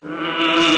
Hãy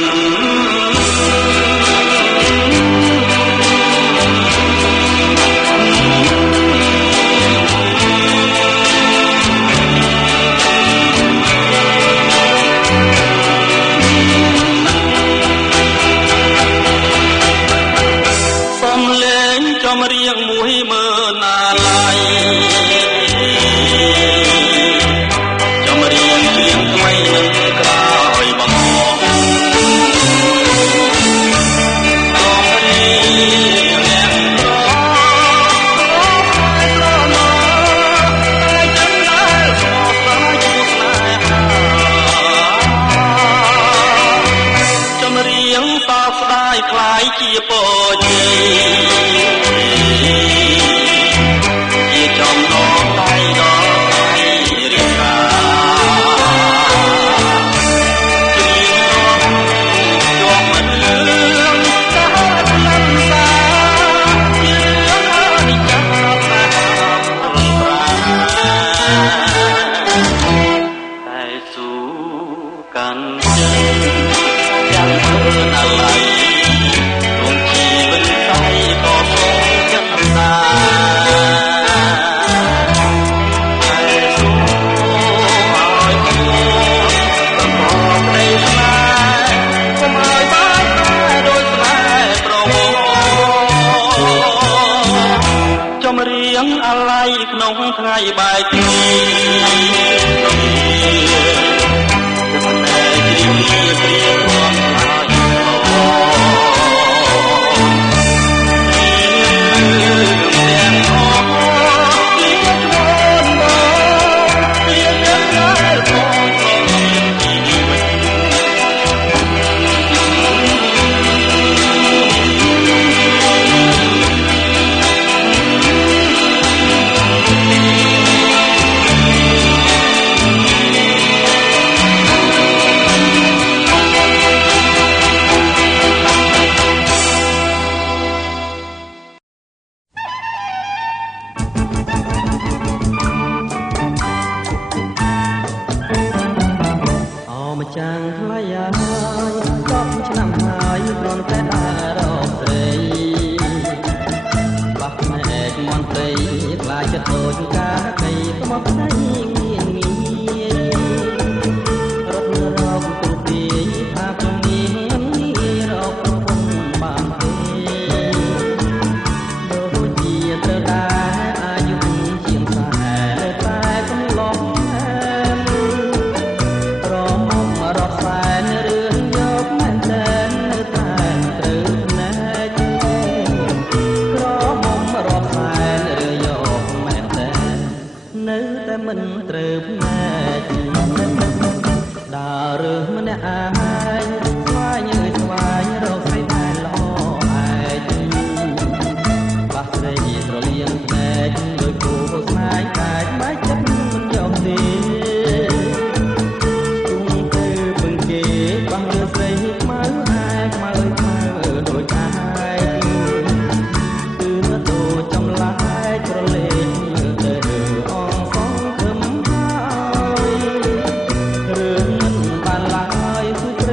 subscribe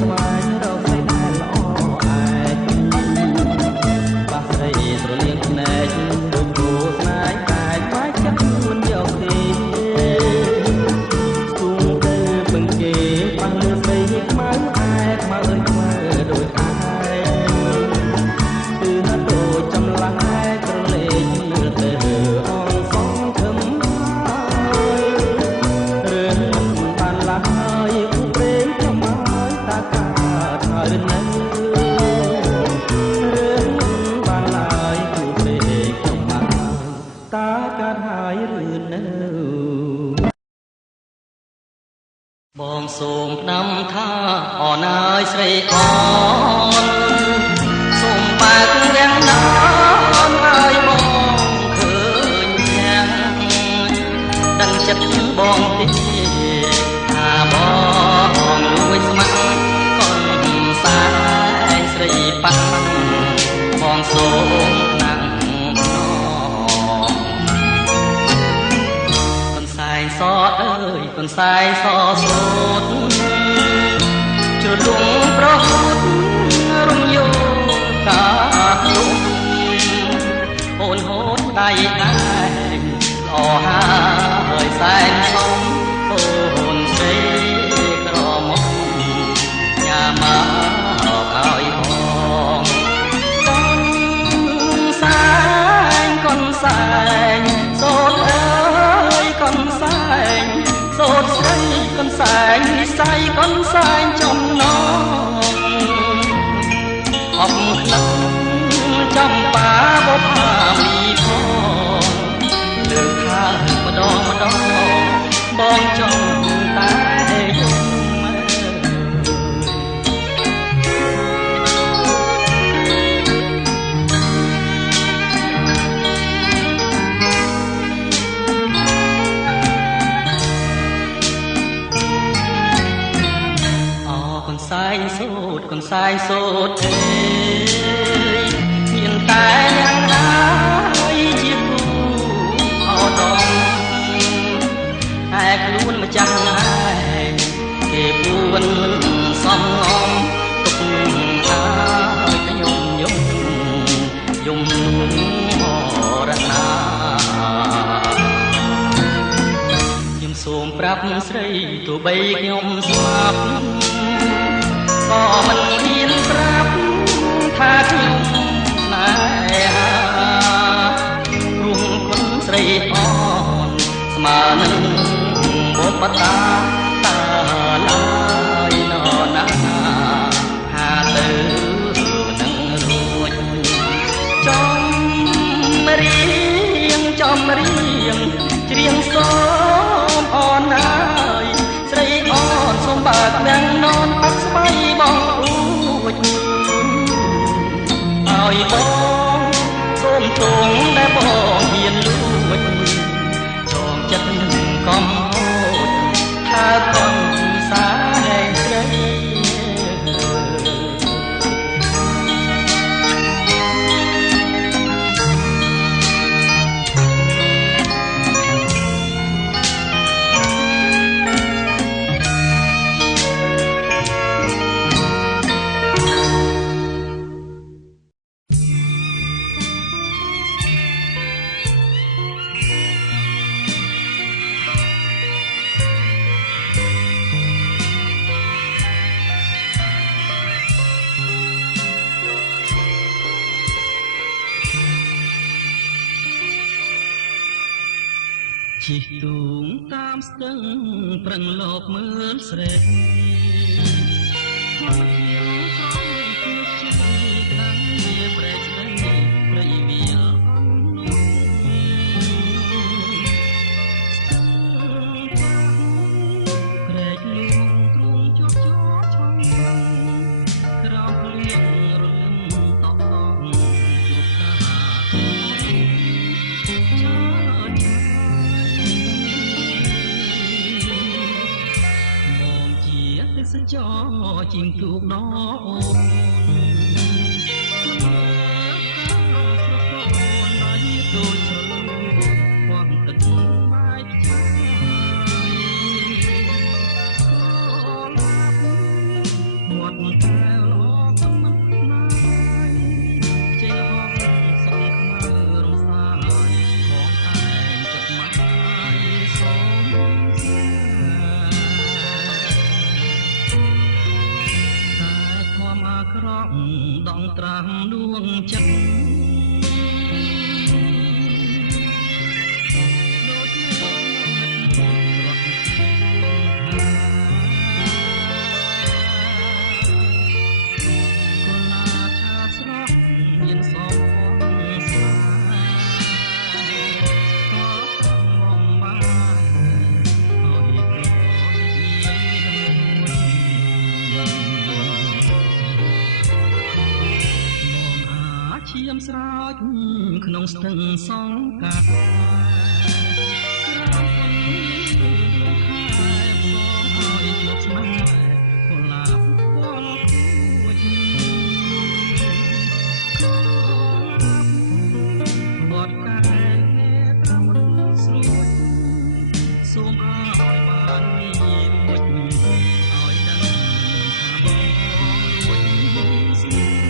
ស្វែងរកស្រីដែលល្អឯកបាស្រីស្រលៀងភ្នែកដូចគូស្នេហ៍តែខ្វាយចិត្តមិនយកទេគុំទៅពឹងគេបាំងលើស្រីខ្មៅឯខ្មៅខ្មៅដូចឯគឺដូចចម្លាក់ក្រលេកមើលទៅអងសងធំហើយរឿងបានឡើយគូព្រេងចាំហើយតាកាត់ហើយនៅរឿងបានឡើយគូព្រេងចាំហើយតាកាត់ហើយឬនៅបងសូមផ្ដាំថាអរណាយស្រីអនសូមបើករាំងណានឲ្យបងឃើញយ៉ាងដឹងចិត្តបងទេថាបងលួចស្មាក់កូនសាយស្រីប៉ាំងបងសូមណាំងកូនសាយសអើយកូនសាយសសូតជ្រលងប្រហូតរំយោកាលុំអូនហូនដៃឯងល្អហើយសែនសំអូនស្រីក្រមុំញ៉ាមកឲ្យបងកូនសែងសូនអើយកូនសែងសូនស្រីកូនសែងនិស័យកូនសែងចំណងអបផ្លឹកចំបាបុផាមីផងលើកខាងម្ដងម្ដងបងចង់តែយំកូនសាយសូត្រកូនសាយសូត្រអើយមានតែយ៉ាងណាជាគូអដមតែខ្លួនម្ចាស់ណែគេពួនសំងំទុកឲ្យខ្ញុំយំមរណាខ្ញុំសូមប្រាប់ស្រីទោះបីខ្ញុំស្លាប់ក៏មិនហ៊ានប្រាប់ថាខ្ញុំស្នេហាព្រោះគុណស្រីអនស្មើនឹងបុព្វតាតាឡើយណណាហាទៅនឹងរួចចំរៀងច្រៀងសូមអនណាយស្រីអនសូមបើកវាំងននបាក់ស្បៃបងអួចឲ្យបងសូមទងដែលបងហ៊ានលួចចងចិត្តកំហូចថាកូនសាយស្រីជិះទូងតាមស្ទឹងប្រឹងលបមើលស្រីចោជីងទូកណអូនដូចស្រលូពំទឹកបាយខ្ចាយអូលាប់ ត់តែលោកមិនណាយចេះហោះសងខ្មៅរំសាយបងតែងចិត្តម៉ាយសូមស្នេហ៍តែធម្មអាក្រក់ដងត្រាំដួងចិត្តឈាមស្រោចក្នុងស្ទឹងសង្កាត់ក្រោមគុណខែបងឲ្យជួបស្នេហ៍កុលាបពលគួចវត្តកែតាមស្រួចសូមឲ្យបានមានមួយឲ្យដឹងថាបងរួចស្នេហ៍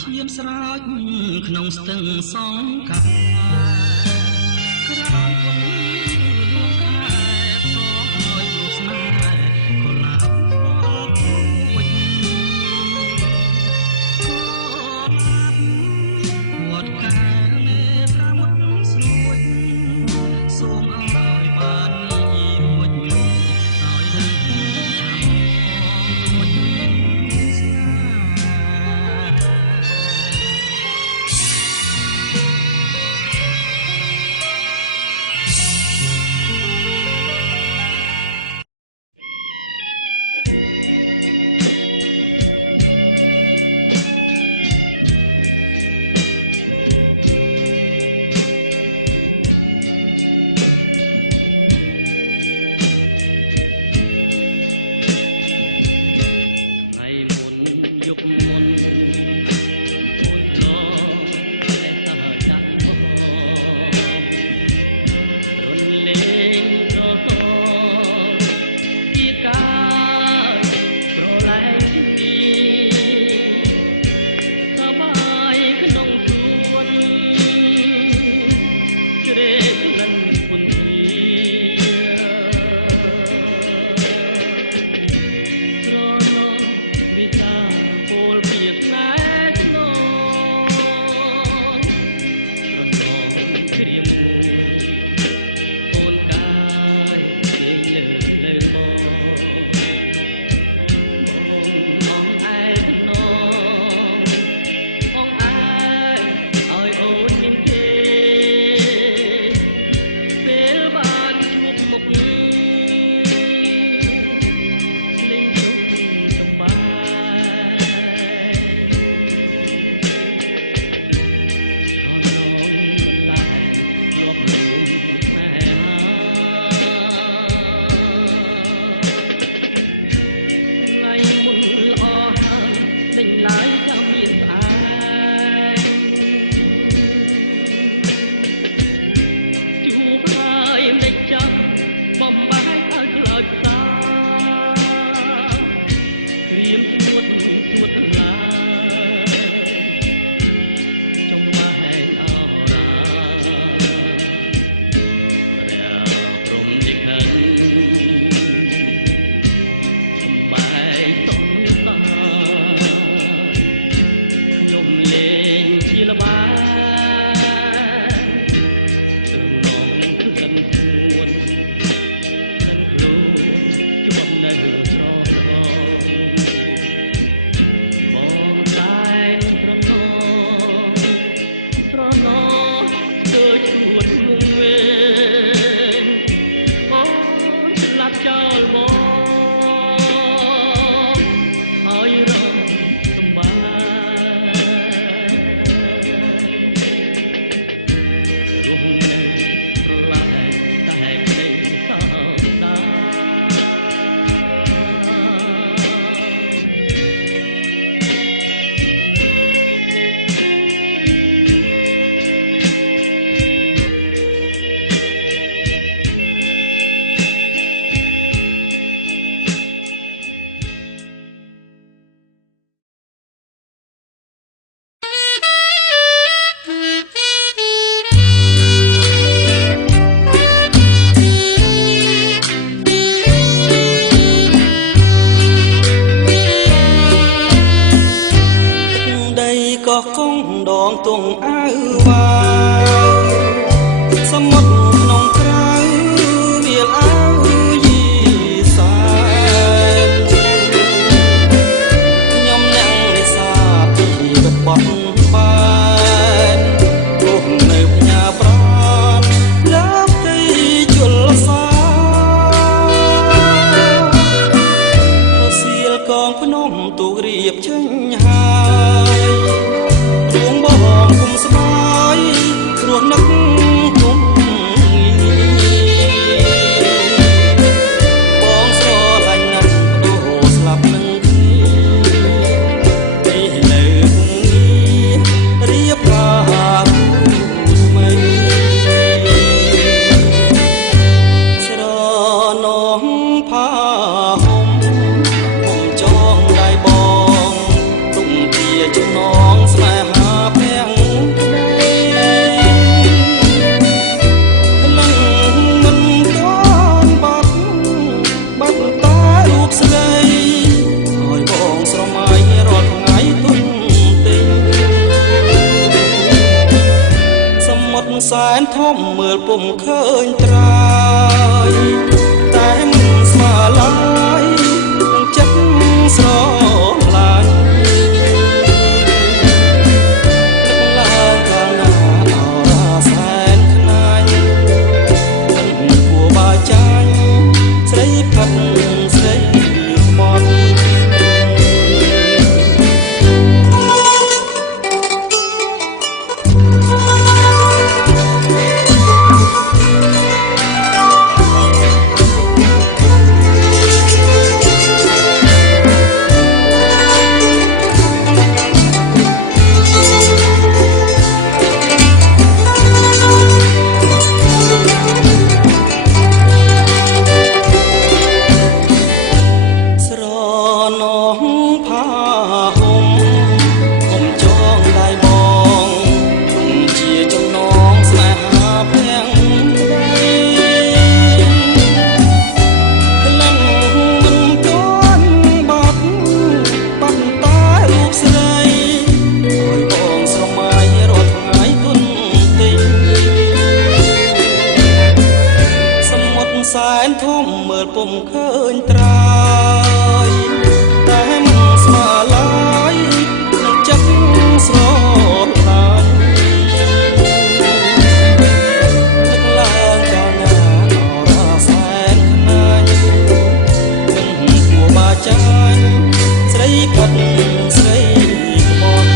ឈាមស្រោចក្នុងស្ទឹងសង្កាត់ក្រោមគុណដួងខែផ្សងឲ្យជួបស្នេហ៍កុលាបពលគួចវត្តកែមេត្រាមុនស្រួចសូមឲ្យបាននេះរួចឲ្យដឹងថារួចស្នេហ៍ ធំមើលពុំឃើញត្រើយតែមិនស្មើឡើយនឹងចិត្តស្រឡាញ់នឹកឡើងកាលណាអរសែនខ្នាញ់មិនគួរបាចាញ់ស្រីផាត់ស្រីខ្មត់សែនធំមើលពុំឃើញត្រើយតែមិនស្មើឡើយនឹងចិត្តស្រឡាញ់នឹកឡើងកាលណាអរសែនខ្នាញ់មិនគួរបាចាញ់ស្រីកាត់ស្រីខ្មត់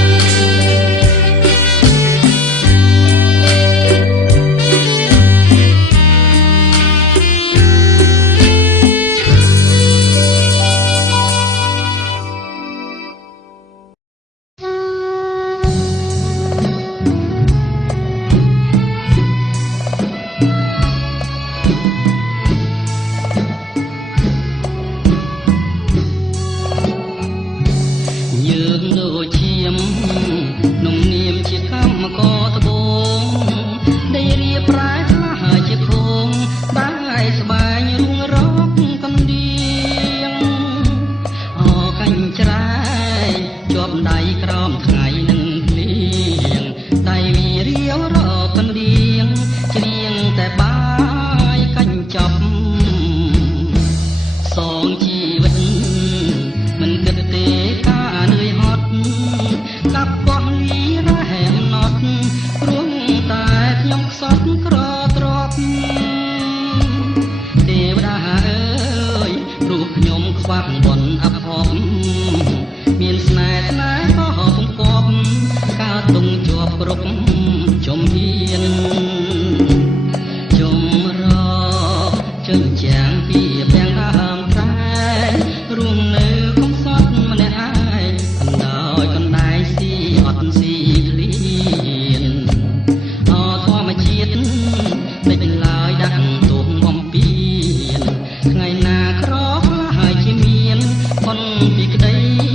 ថ្ងៃណាក្រខ្លះហើយជាមានផុនពីក្តី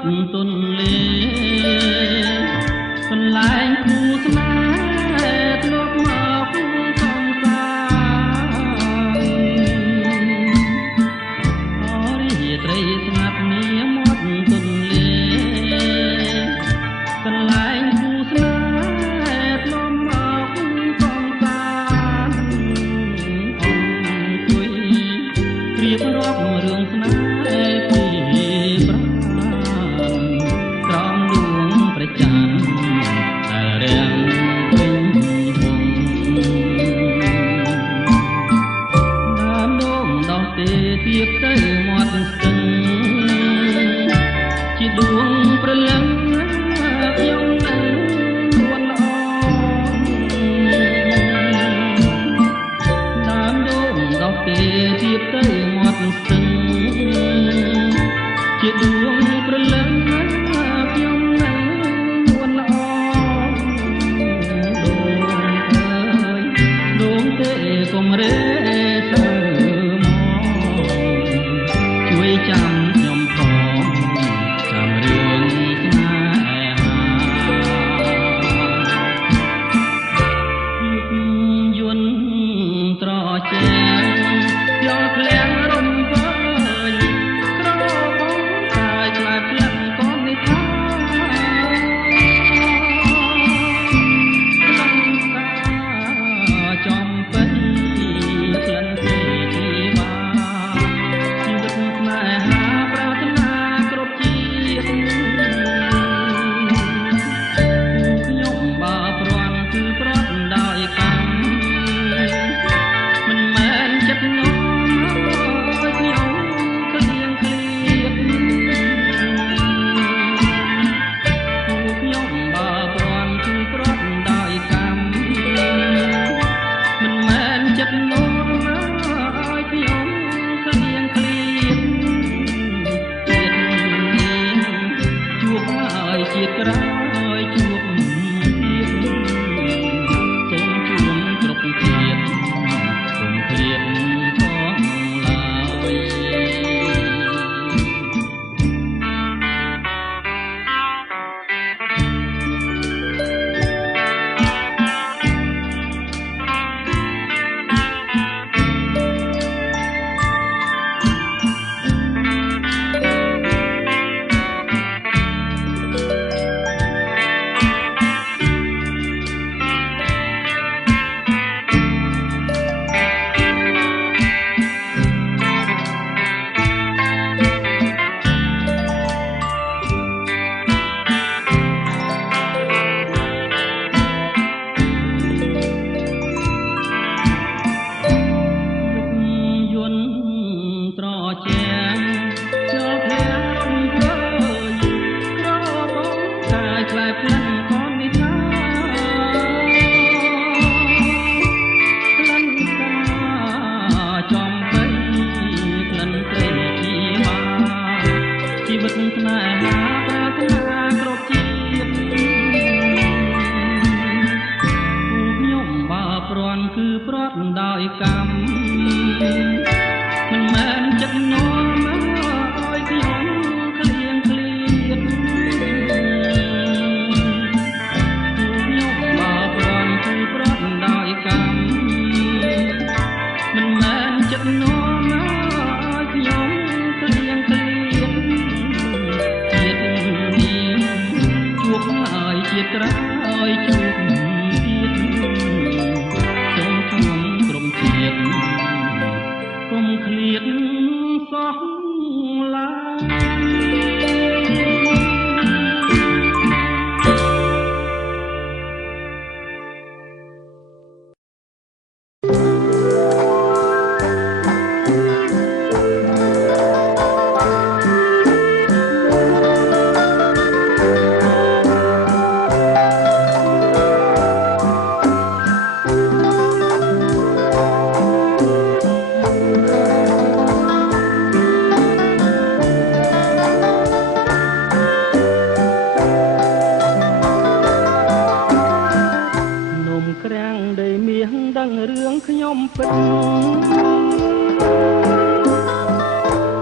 ត់ទុនលេកន្លែងគូស្នេហ៍ធ្លាប់មកកំសាន្តអរិយត្រីស្ងាត់នាមាត់ទុនលេកន្លែងគូស្នេហ៍ធ្លាប់មកកំសាន្តអង្គុយព្រៀបរាប់រឿងស្នេហ៍ពីក្រំដួងប្រចាំតែរាំងពេញវងដើមដូងដោះទេទៀបទៅមាត់ស្ទឹងជាដួងព្រលឹងខ្ញុំនឹងរួនល្អដើមដូងដោះទេទៀបទៅមាត់ស្ទឹងជាដួងព្រលឹងខ្ញុំនឹងរួនល្អដូងទេកុំរេសើមកជួយចាំខ្ញុំផងចាំរឿងស្នេហាយន្តត្រជាយកក្លៀងរំវើយក្របងកាយខ្លាចផ្លឹកកូននេះថាចំពេញក្លិនទេជីវាជីវិតស្នេហាប្រាថ្នាគ្រប់ជាតិខ្ញុំបើព្រាន់គឺប្រត់ដោយកម្មមិនមែនចិត្តងំឲ្យខ្ញុំក្លៀងក្លៀតខ្ញុំបើព្រាន់គឺប្រត់ដោយកម្មមិនមែនចិត្តងំឲ្យខ្ញុំក្លៀងក្លៀតជាតិនេះជួបហើយជាតិក្រោយជួបទៀតសូមជួនគ្រប់ជាតិសូមឃ្លាតផងឡើយយន្តត្រជាចូលផ្លែរំវើយក្របងកាយខ្លែផ្លឹងកូននេះថាក្លិនសាចំពេញក្លិនទេជីវាជីវិតស្នេហាប្រាថ្នាគ្រប់ជាតិខ្ញុំបើព្រាន់គឺប្រត់ដោយកម្មមិនមែនចិត្តនាំឲ្យខ្ញុំក្លៀងក្លៀតខ្ញុំបើព្រាន់គឺប្រត់ដោយកម្មមិនមែនចិត្តនាំឲ្យខ្ញុំក្លៀងក្លៀតជាតិនេះជួបហើយជាតិក្រោយជួបទៀតសូមជួនក្រុមជាតិកុំឃ្លាតសោះឡើពិត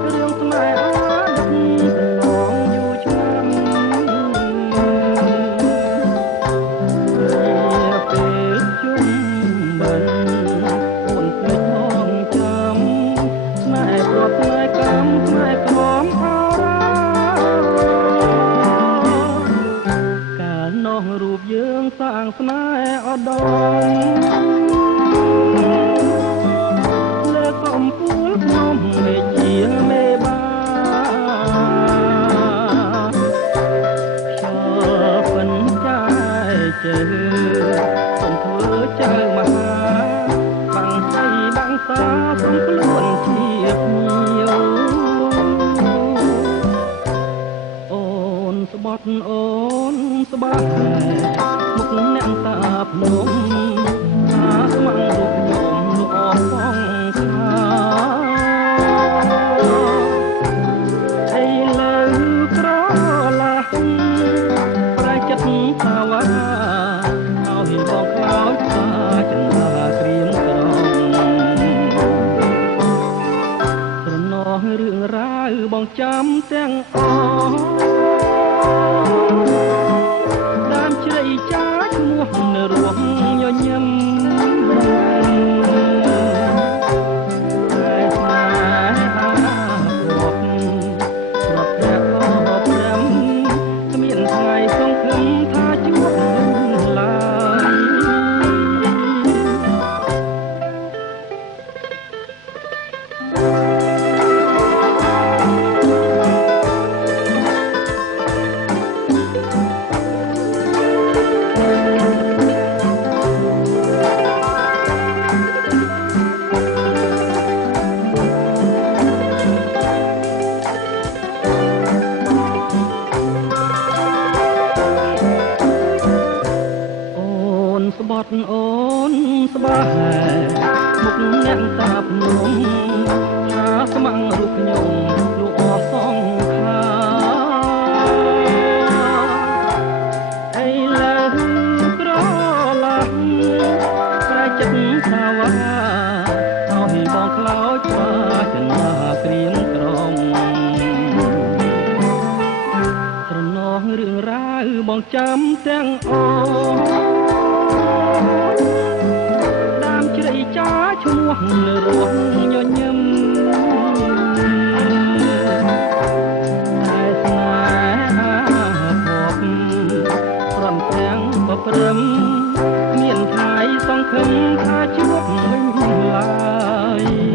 រឿងស្នេហាដឹកសំឡងយូរឆ្ងាយ នស្បែមុខអ្នកតាភ្នំថាស្មាំងរូបខ្ញុំលោកអសងខាអីលើក្រឡាស់តែចិត្តសាវ៉ាឲ្យបងខ្លោចស្វាចិនណាក្រៀមក្រំត្រណងរឿងរ៉ាវបងចាំទាំងអស់ដើមជ្រៃចាឈ្មោះនៅរស់ញញឹមតែស្នេហាភពព្រមទាំងបព្រឹមមានថ្ងៃសង្ឃឹមថាជួបវិញឡើយ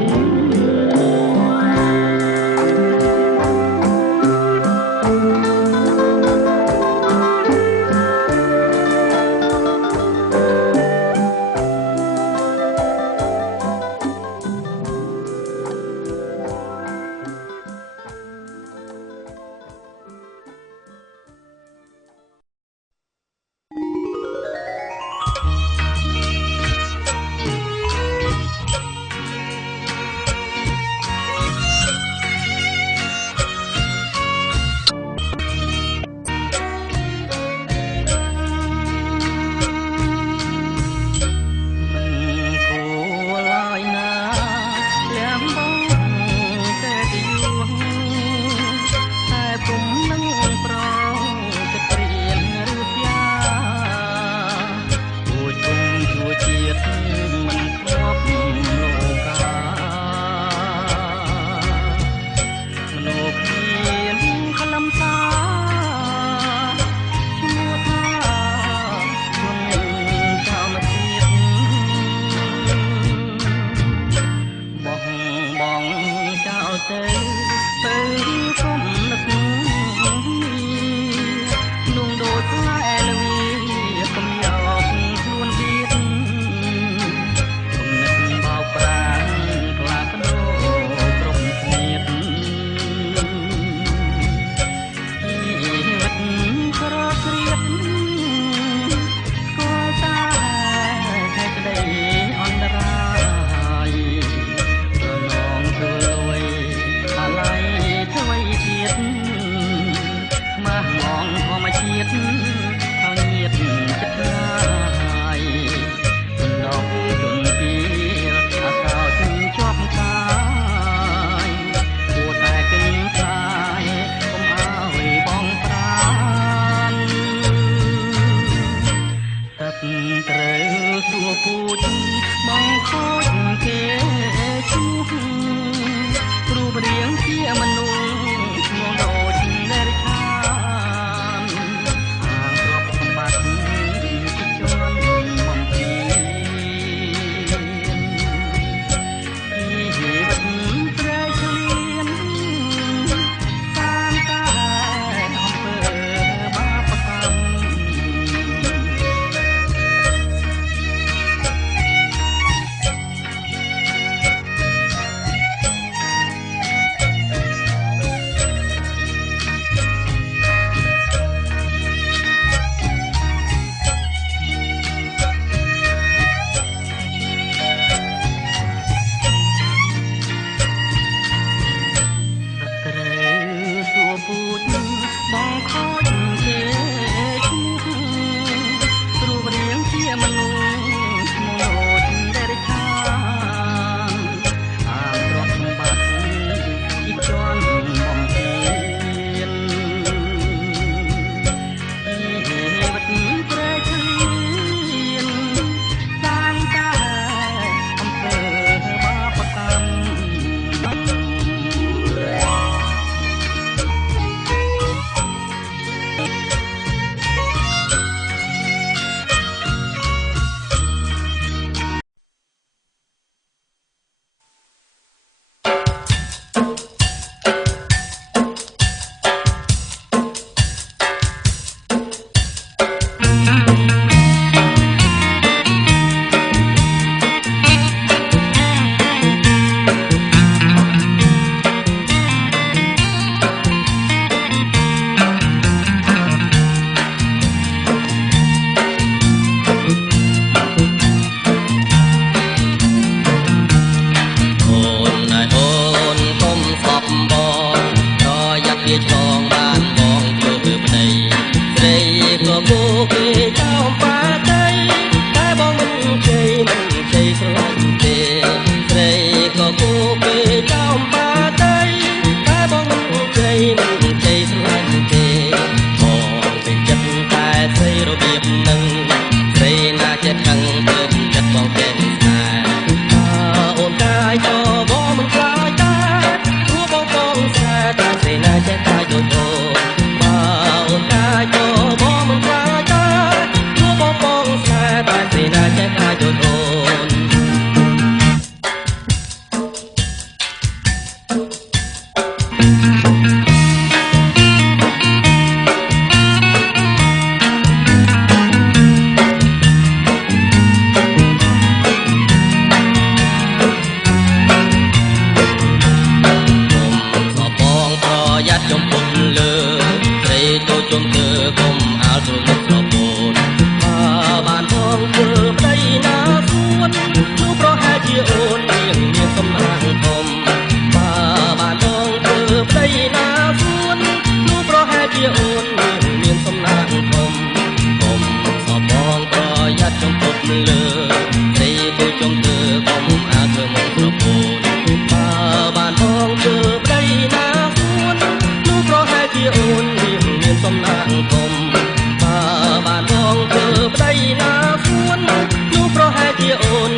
អូន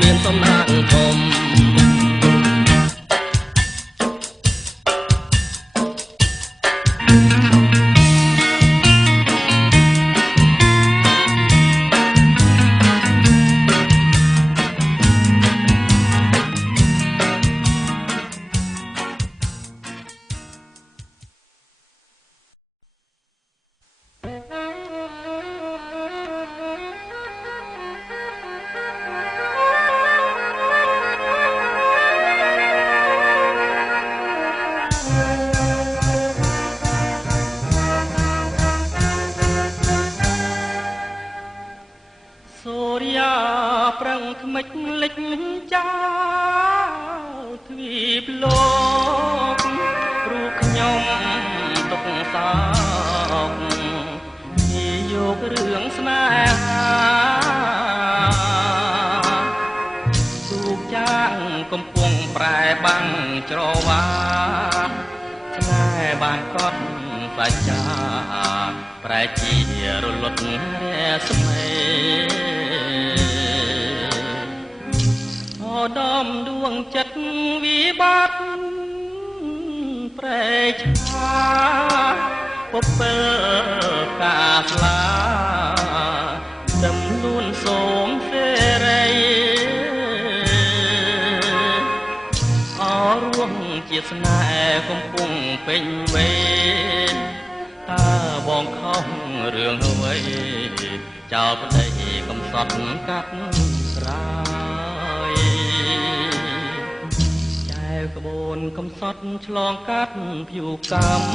មានសំណាងធំសូរិយាប្រឹងថ្មិចលិចចោលទ្វីបលោករូបខ្ញុំទុកសោកនិយោគរឿងស្នេហាទូកចាងកំពុងប្រែបាំងច្រវាស្នេហ៍បានកត់បច្ចាប្រែជារលត់រស្មីអូដំដួងចិត្តវិបត្តិប្រែឆាពពិលកាស្លាចំនួនសូមសេរីអរួមជាស្នេហ៍កំពុងពេញវេនតើបងខំរឿងអ្វីចោលប្តីកំសត់កាត់រាយចែវក្បូនកំសត់ឆ្លងកាត់ភូកម្ម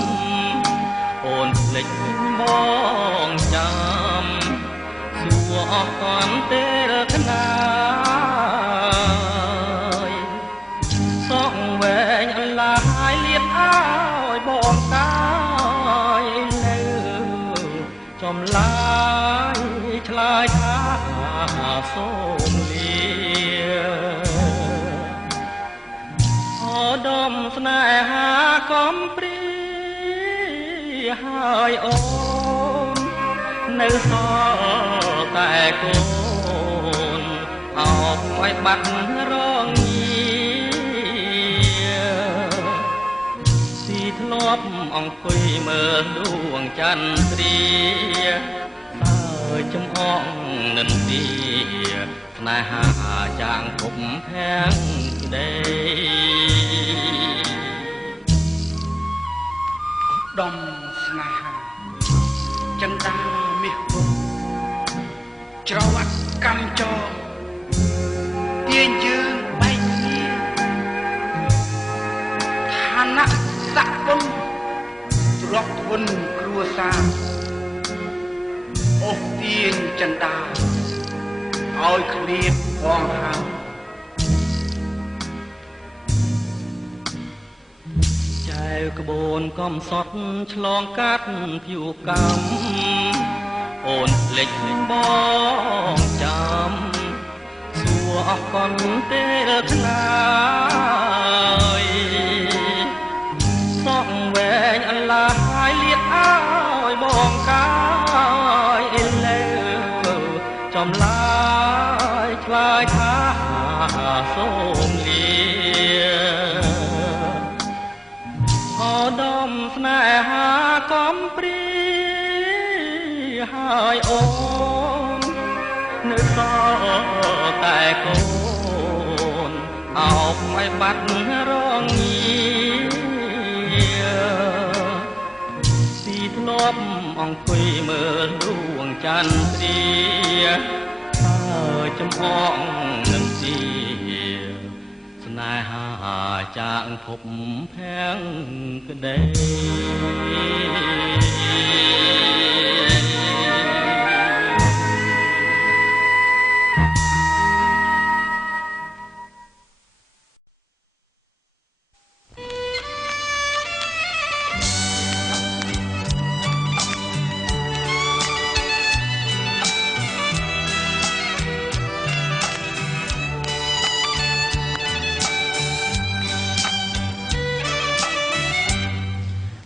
អូនភ្លេចបងចាំសួរអស់គាន់ទេរកណាយសងវែងអន្លាយលៀបអើយបងកាយនៅចំឡាយឆ្លើយថាសូមលាអូដំស្នេហាកំព្រាហើយអូននៅសល់តែកូនអោបឲ្យបាត់រងទីធ្លាប់អង្គុយមើលដួងចន្ទ្រាតើចំអងនិន្ទាស្នេហាចាងភពខាងក្ដីដំស្នេហាចិនតាមាសពុកច្រវាក់កម្មចរទាញយើងបែកគ្នាឋានៈស័ក្តិពុនទ្រព្យធនគ្រួសារអូសទាញចិនតាឲ្យឃ្លៀបបងហើចែវក្បូនកំសត់ឆ្លងកាត់ភូកម្មអូនភ្លេចបងចាំសួរអស់កនទេរកណាយសងវែងអន្លាយលៀបអើយបងកាយឥឡូវចំឡាយឆ្លើយថាសូមលាអូដំស្នេហាកំព្រាហើយអូននៅសល់តែកូនអោបឲ្យបាត់រងទីធ្លាប់អង្គុយមើលដួងចន្ទ្រាតើចំអងនឹងទីស្នេហាចាងភពខាងក្ដី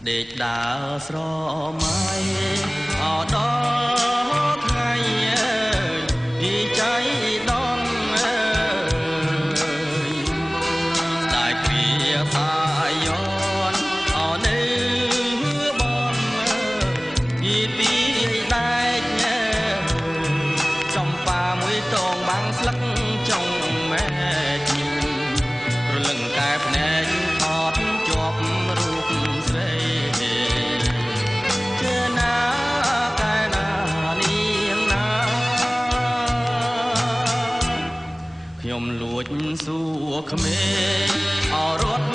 ដេកដើរស្រមៃអដល់ថ្ងៃពីใจដន ខ្ញុំលួចសួរក្មេងអរត់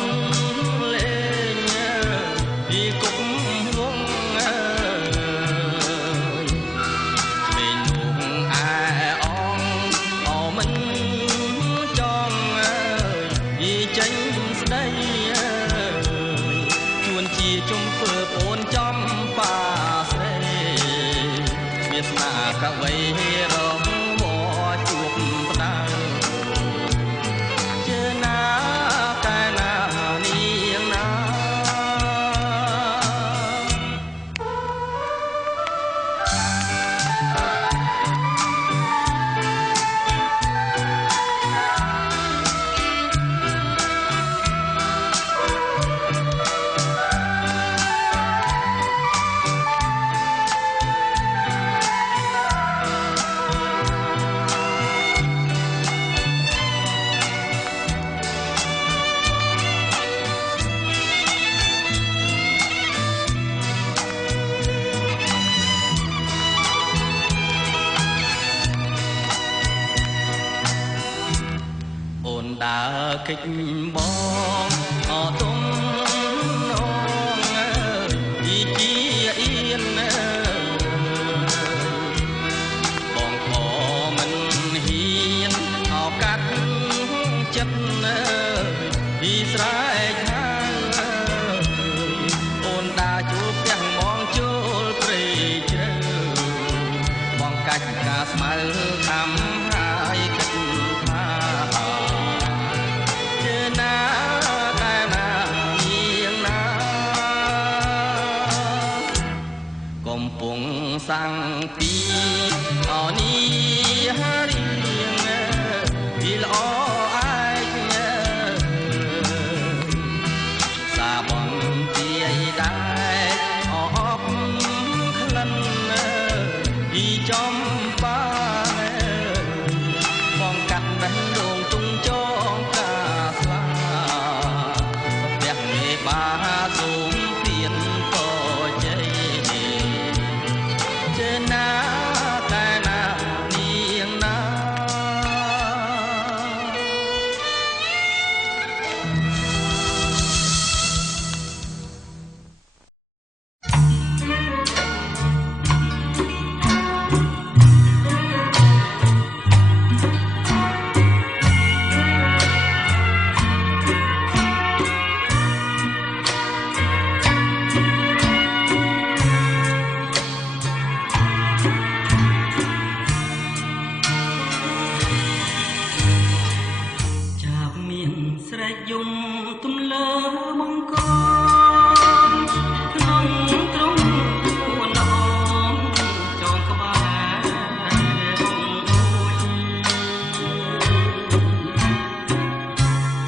លេងពីគុកវងក្មេងនោះអែអងអមិនចង់ពីចេញស្ដីជួនជាជំពើអូនចំបាស្រីវាសនាកវីរងមកជួបផ្ដៅដើរកិច្ចបងអទុំនងពីជាអៀនបងខមិនហ៊ានអោកាត់ចិត្តពីស្រែកហាអូនដើរជួបផ្ទះបងចូលព្រៃជ្រៅបងកាច់ការស្មៅខំហើយគិតកំពុងសាំងពីអនីហារីពីល្អអាយសាបនទីដែរអបក្លិនពីចំបាបងកាត់បេះដូងទុំចងកាស្លាផ្ទះមេបាសូមទៀនពរជ័យណាតែណានាងណាយំទំលើបង្កក្នុងត្រង់ពួនអមចងក្បែរបងអួយ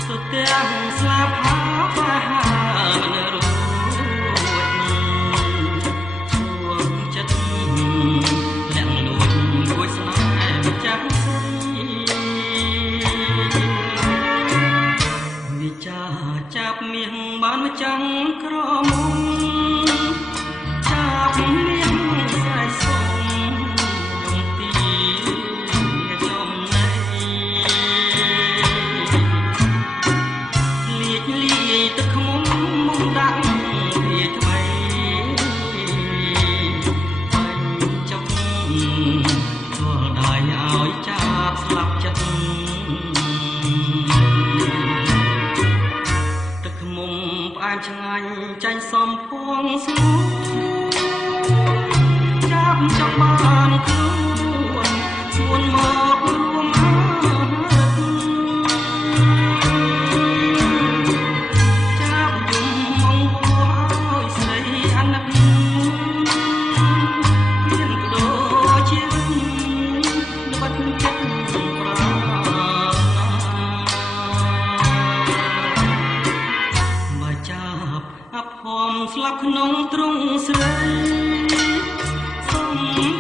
សុទ្ធទាំងស្លាប់ហាផាមិនរួចជួងចិត្តលាក់លួចគួយស្នេហ៍ចាំចាប់មាសបានមកចាំងក្រមុំចាប់មាសស្រ័យសុំយំទីចំណៃលៀកលាយទឹកខ្មុំមុំដាក់វាថ្មីបាញ់ចុកចូលដៃឲ្យចាប់ស្លាប់ចិត្តផ្អែមឆ្ងាញ់ចាញ់សំពងស្នូចាប់ចុកបានខ្លួនសួនមករួមអើចាប់យំមកហួឲ្យស្រីអាណិតមានបដូរជាបាត់ចិត្តប្រាអភ័មស្លាប់ក្នុងទ្រង់ស្រីសុំ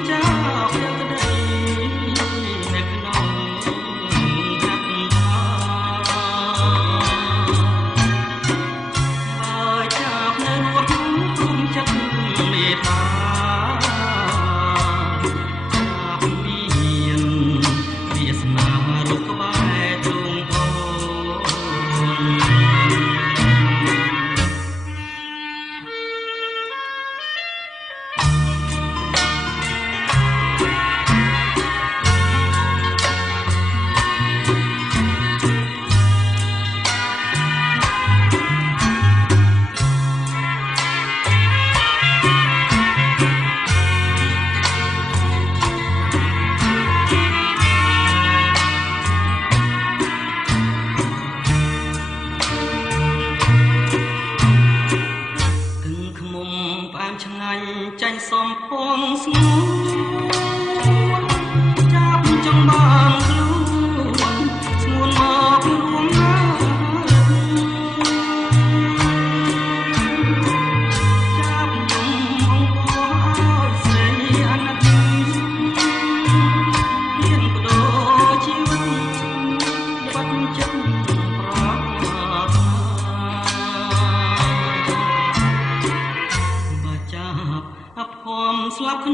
ចាប់ក្តីនៅក្នុងហាត់ថាបើចាប់នៅរស់គុំចិត្តមេត្តាចាប់មានវាសនារូបក្បែរ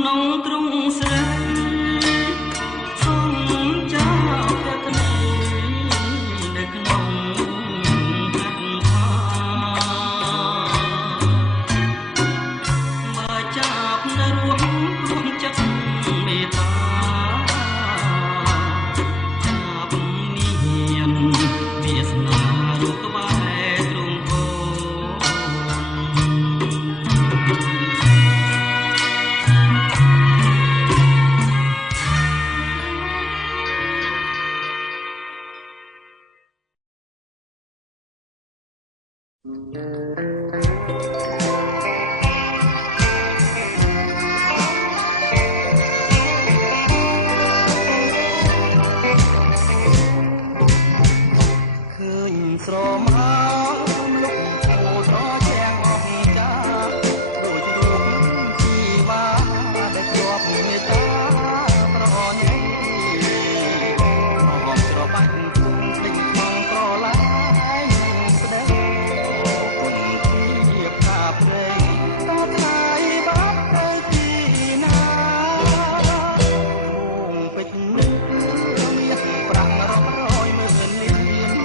ក្នុងទ្រង់ស្រីសូមចោលតែក្តីនៅក្នុងហាត់ថាបើចាប់នៅរួមព្រមចិត្តមេត្តាចាប់មានវាសនារូបក្បែរទ្រង់អូស្រមាលុកឈោត្រជាងអស់ចាដូចរូបជីវ៉ាដែលជាប់មេត្តាប្រណីមកច្របាច់គុំពេញក្នុងក្រឡាយស្ដីគុណជាកាព្រៃតថ្ងៃបាត់ទៅទីណាងពេជ្រនេះមានប្រាំងរាប់រយម៉ឺនលាន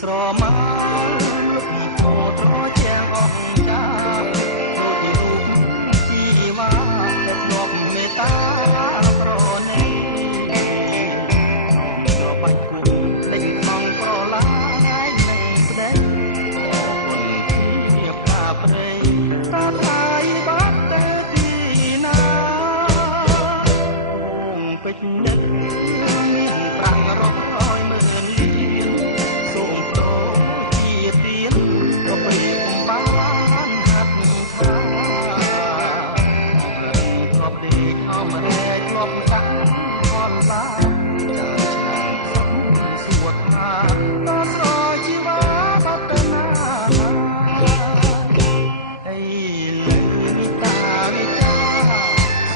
ស្រមាលុកឈោត្រជាងអស់ចាដូចរូបជីវ៉ាដែលធ្លាប់មេត្តាប្រណីស្របាច់គុំលេចក្នុងក្រឡាយនឹងស្ដីគុណជាកាព្រៃតថ្ងៃបាត់ទៅទីណាងពេជ្រនេះមានប្រាំងរាប់រយម៉ឺនលានក៏ពេលកំបានហាត់ថាគ្រាប់ដេកអមរែកគ្រាប់កាក់អនឡាសួតថាតស្រជីវ៉ាបាត់ទៅណាអីលើនីតាវិចា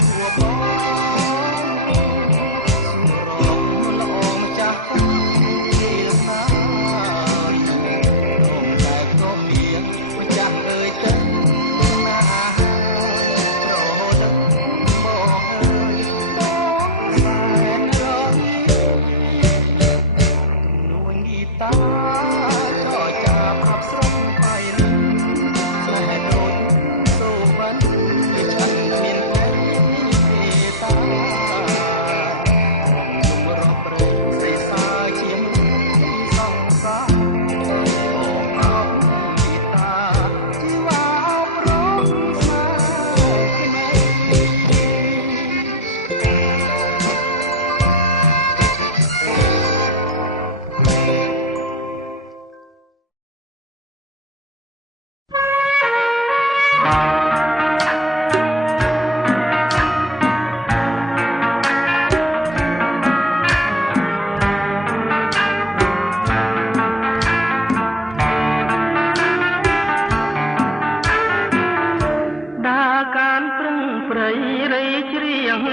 សួបងសួររងល្អម្ចាស់ពេលណាតាក៏ចាប់រាប់ស្រស់បាយលឹងស្នេហ៍ដូចសូវ៉ាន់ពីฉันមានតែតាខ្ញុំរាប់ព្រៃសេសាជាមួយសង្សារអូអោពីតាជីវ៉ាអប់រំស្នេហ៍ក្មេង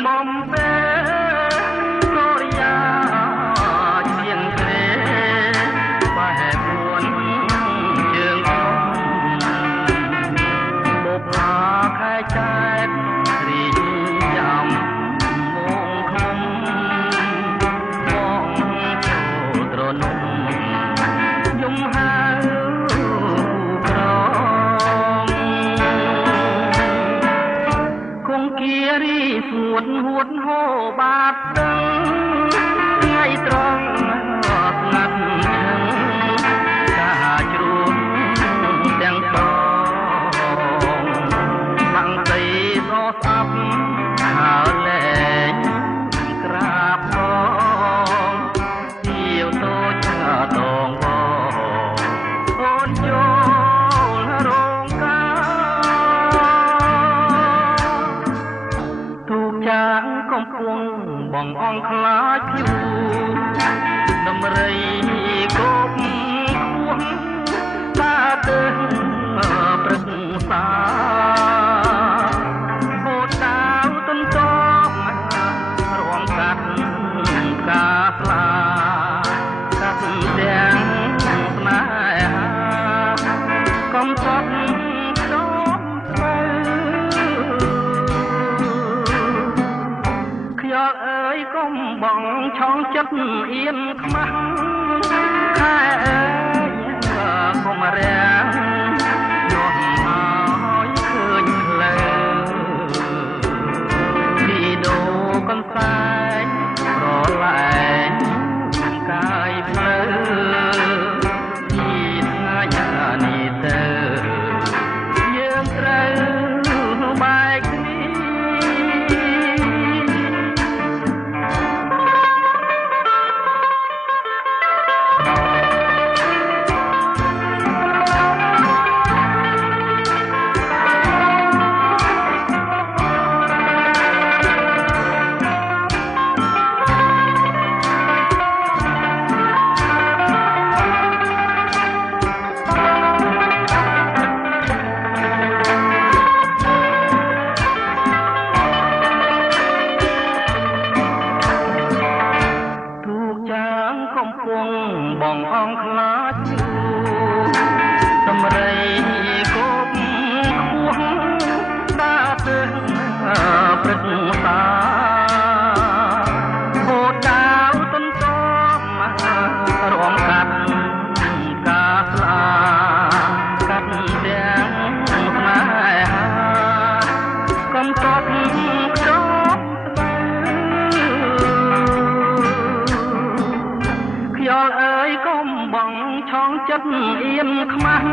បំពេកូរីយ៉ាជាងក្រែបែបពួន ងគៀរីស្ងួតហួតហូរបាតដឹងថ្ងៃត្រង់ស្ងាត់ឈឹងកាជ្រួងទាំងសងបាំងដីសស្អាប់ហើលែងក្រាបផងជាវតូចដងបងអូនចូលរងទូកចាងកំពុងបងអងខ្លាចយូរដំរីគប់ខ្វះតាទៅព្រឹកសាហូតដាវទន្ទប់រំកាត់កាស្លាកាត់ទាំងស្នេហាកំសត់ដបស្បៅខ្យល់អើយកុំបងឆោងចិត្តអៀនខ្មាស់ខែអើយកុំរាំងនោះហើយឃើញផ្លូវពីដូកន្សែងប្រឡែងកាយផ្លូវពីថ្ងៃនេះទៅយើងត្រូវបែកគ្នាកំពុងបងអងខ្លាចយូរដំរីគប់ខ្វះដាទៅព្រឹកសាហូតដាវទន្ទប់រំកាត់កាស្លាកាត់ទាំងស្នេហាកំសត់ខ្ចប់ស្បៅខ្យល់អើយកុំបងឆោងចិត្តអៀនខ្មាស់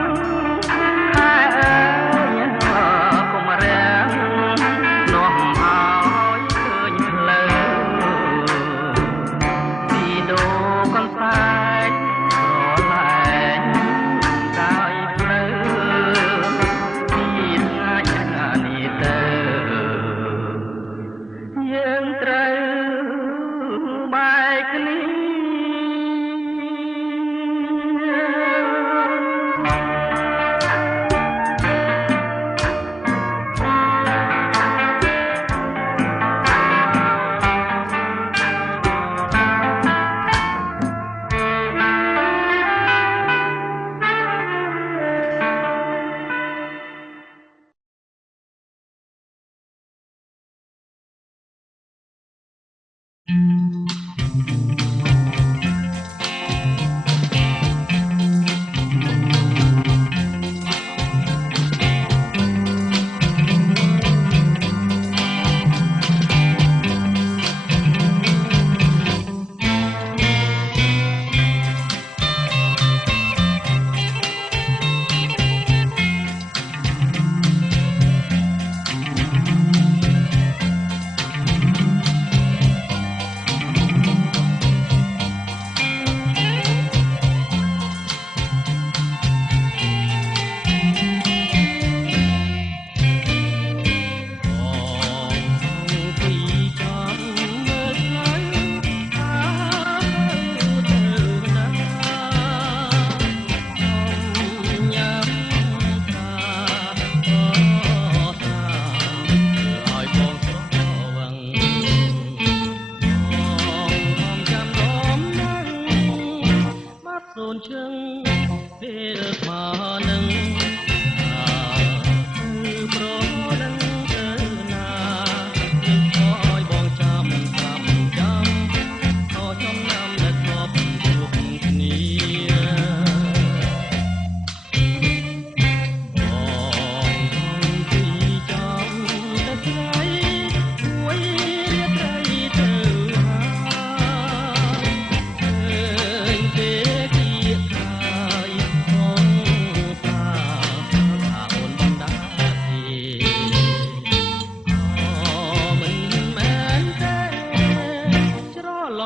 ខែអើយកុំរាំងនោះហើយឃើញផ្លូវពីដូកន្សែងប្រឡែងកាយផ្លូវពីថ្ងៃនេះទៅយើងត្រូវបែកគ្នា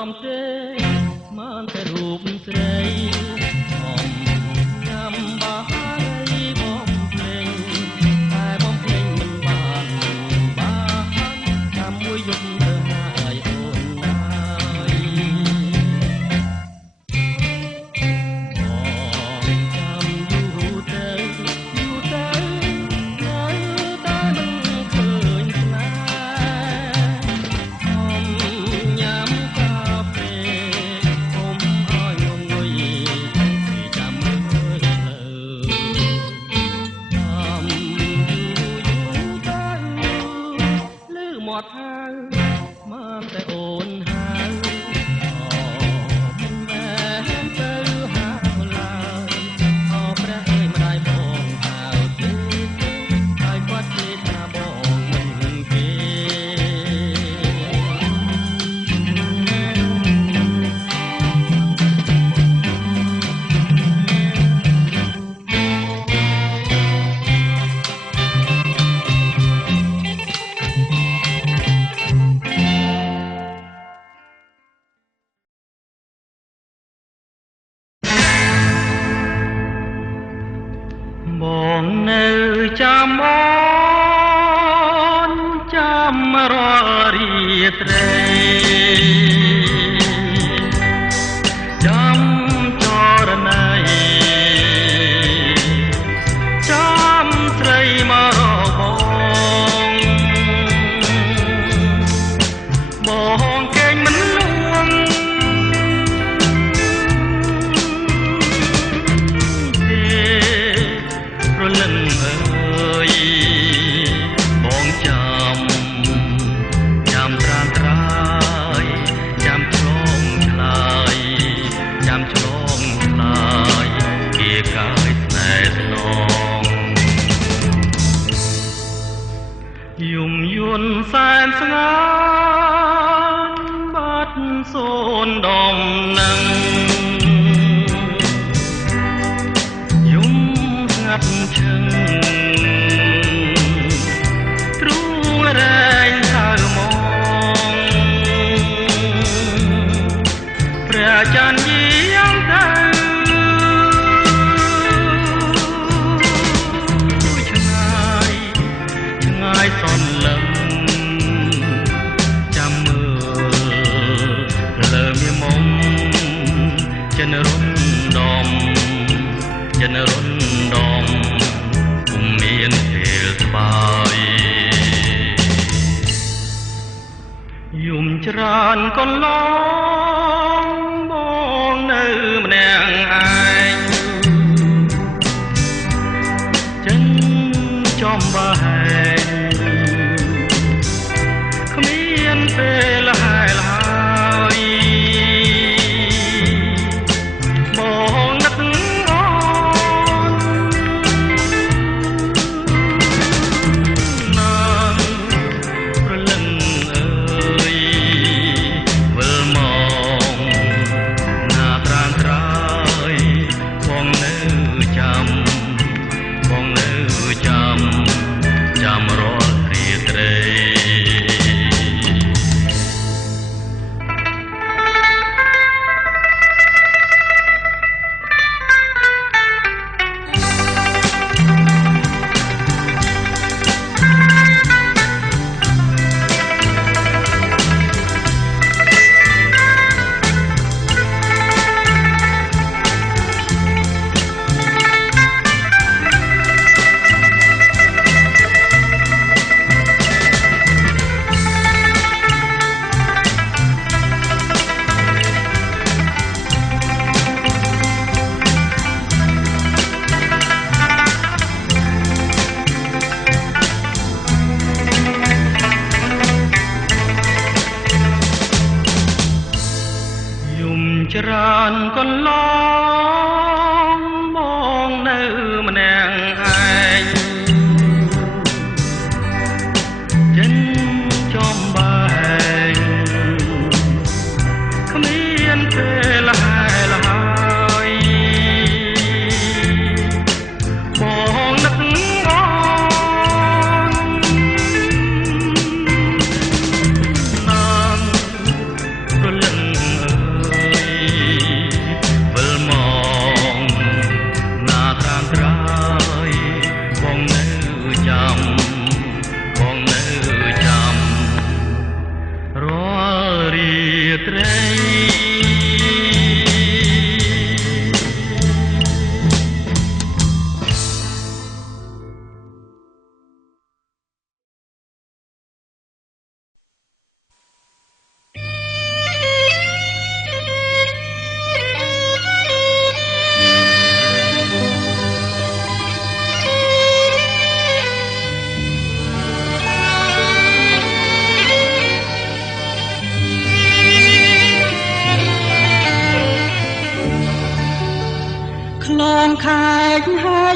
មទេបានតែរូបស្រីបំញ៉ាំបារីបំភ្លេងតែបំភ្លេងមិនបានតាមមួយយប់ទៅហើយអូនណាយចាំយូរទៅនៅតែមិនឃើញស្នេហ៍ញ៉ាំកាហ្វេអមឲ្យងងុយពីចាំមើលលើចាំយូរទៅលឺមាត់ហៅមកតែអូនហៅមិនមែនទៅហៅឡើយអរព្រះអើយម្ដាយបងហៅទេហើយគាត់ទេថាបងមិនគេបងនៅចាំអូនចាំរាល់រាត្រីចាំចរណៃចាំស្រីមករកបងគេងមិនលួងព្រលឹងអើយបងចាំត្រានត្រាយចាំឆ្លងឆ្លើយចាំឆ្លងឆ្លើយគេកាយស្នេហ៍ស្នងយំយន់សែនស្ងាត់បាត់សូនដំណឹងយំស្ងាត់ឈឹងទ្រូងរែងហៅមកព្រះច័ន្ទយាងទៅឆ្ងាយសន្លឹមចាំមើលលើមាមុំចិនរុនដំចិនរុនដំពុំមានពេលស្បាយយំច្រើនកន្លងបងនៅម្នាក់ឯងចិនចំបើហែងគ្មានពេលហើយបងនឹកអូនណាព្រលឹងអើយវិលមកណាត្រានត្រាយបងនៅចាំចាំរាល់រាត្រីច្រើនកន្លងបងនៅម្នាក់ឯងចិនចំបែងគ្មានពេលហើយបងនឹកអូនណាមព្រលឹង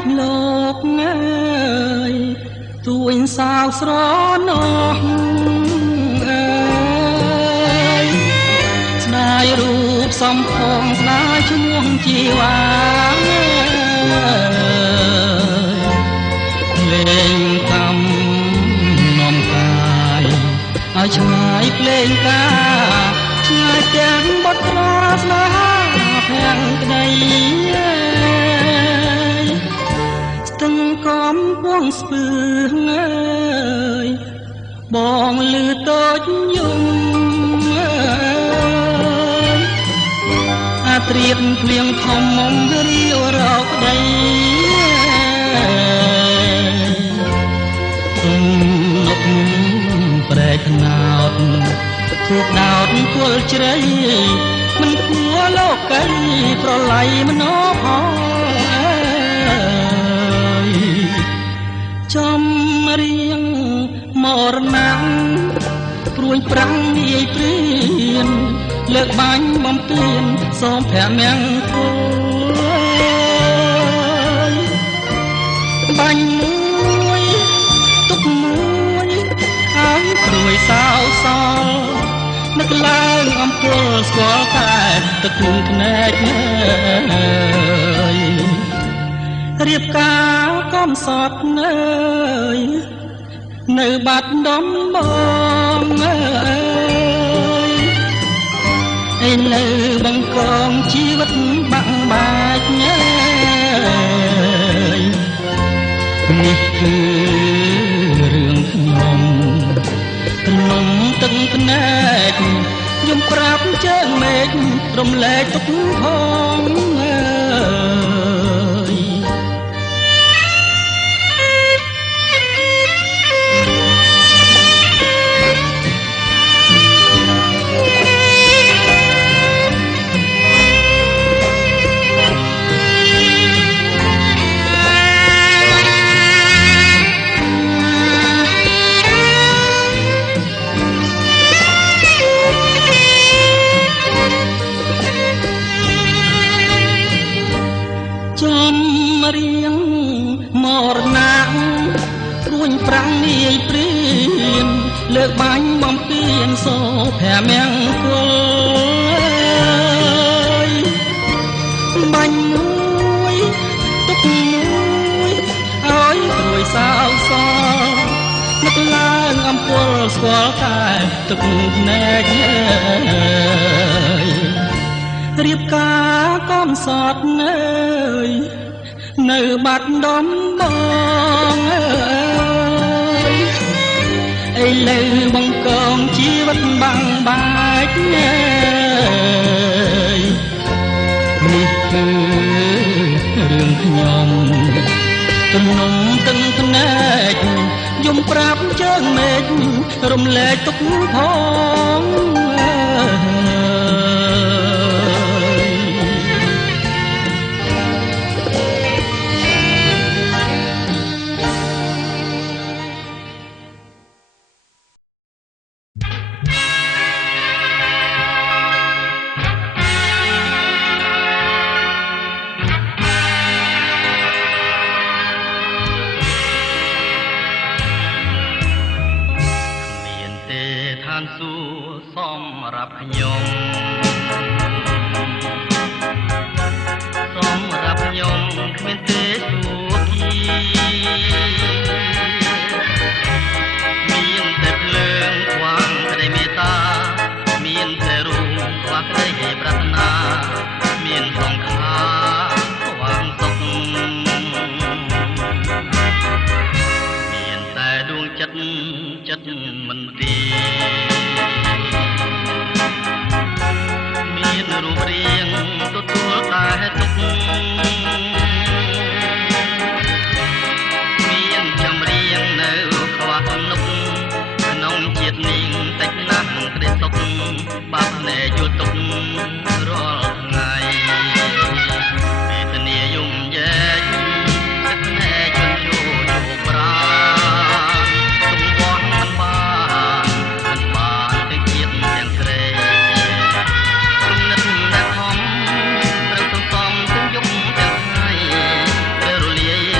កលោកអើយទួញសាវស្រណោះអើយស្ដាយរូបសំផងស្ដាយឈ្មោះជីវ៉ាលេងកំនំកាយឲ្យឆ្ងាយភ្លេងការឆ្ងាយទាំងបត់ត្រាស្នេហាភាំងក្ដីស្ទឹងកំពងស្ពឺងើយបងលឺតូចយំអាត្រៀតភ្លៀងធំមុំរាវរកប្ដីនុកប្រែកណោតធូបដោតគល់ជ្រៃមិនគួរលោកីប្រឡ័យមនោផងចំរៀងមរណៈព្រួយប្រាំងនាយព្រៀនលើកបាញ់បំពេញសូមព្រះមង្គលបាញ់មួយទុកមួយឲ្យព្រួយសោសល់នឹកឡើងអំពើស្គាល់តែទឹកភ្នែករៀបការកំសត់នៅបាត់ដំបងឯនៅបង្កងជីវិតបាក់បាច់នេះគឺរឿងខ្ញុំក្នុងទឹកភ្នែកខ្ញុំប្រាប់ជើងមេឃរំលែកទុកផងរៀងមរណៈរួញប្រាំងនាយព្រៀនលើកបាញ់បំពេញសូព្រះមង្គលបាញ់មួយទុកមួយឲ្យព្រួយសោសនឹកឡើងអំពើស្គាល់តែទឹកភ្នែករៀបការកំសត់នៅបាត់ដំបងឥឡូវបង្កងជីវិតបាំងបាច់នេះគឺរឿងខ្ញុំទំនំទឹកភ្នែកយំប្រាប់ជើងមេឃរំលែកទុកផងសួរសម្រាប់ខ្ញុំគ្មានទេសួរគីមានតែភ្លើងខ្វាងក្តីមេត្តាមានតែរូបខ្វះក្តីប្រាថ្នាមានសង្ខារខ្វាងសុខមានតែដួងចិត្តមិនទីមានរូបរាងទទួលតែទុកមានចម្រៀងនៅខ្វះនុកក្នុងជាតិនាងតិចណាស់ក្តីសុខបាក់ណែយល់ទុករាល់ថ្ងៃវេទនាយំយែកទឹកភ្នែកជន់ជោប្រាទុំវត្តមិនបានទាំងជាតិទាំងស្រីរ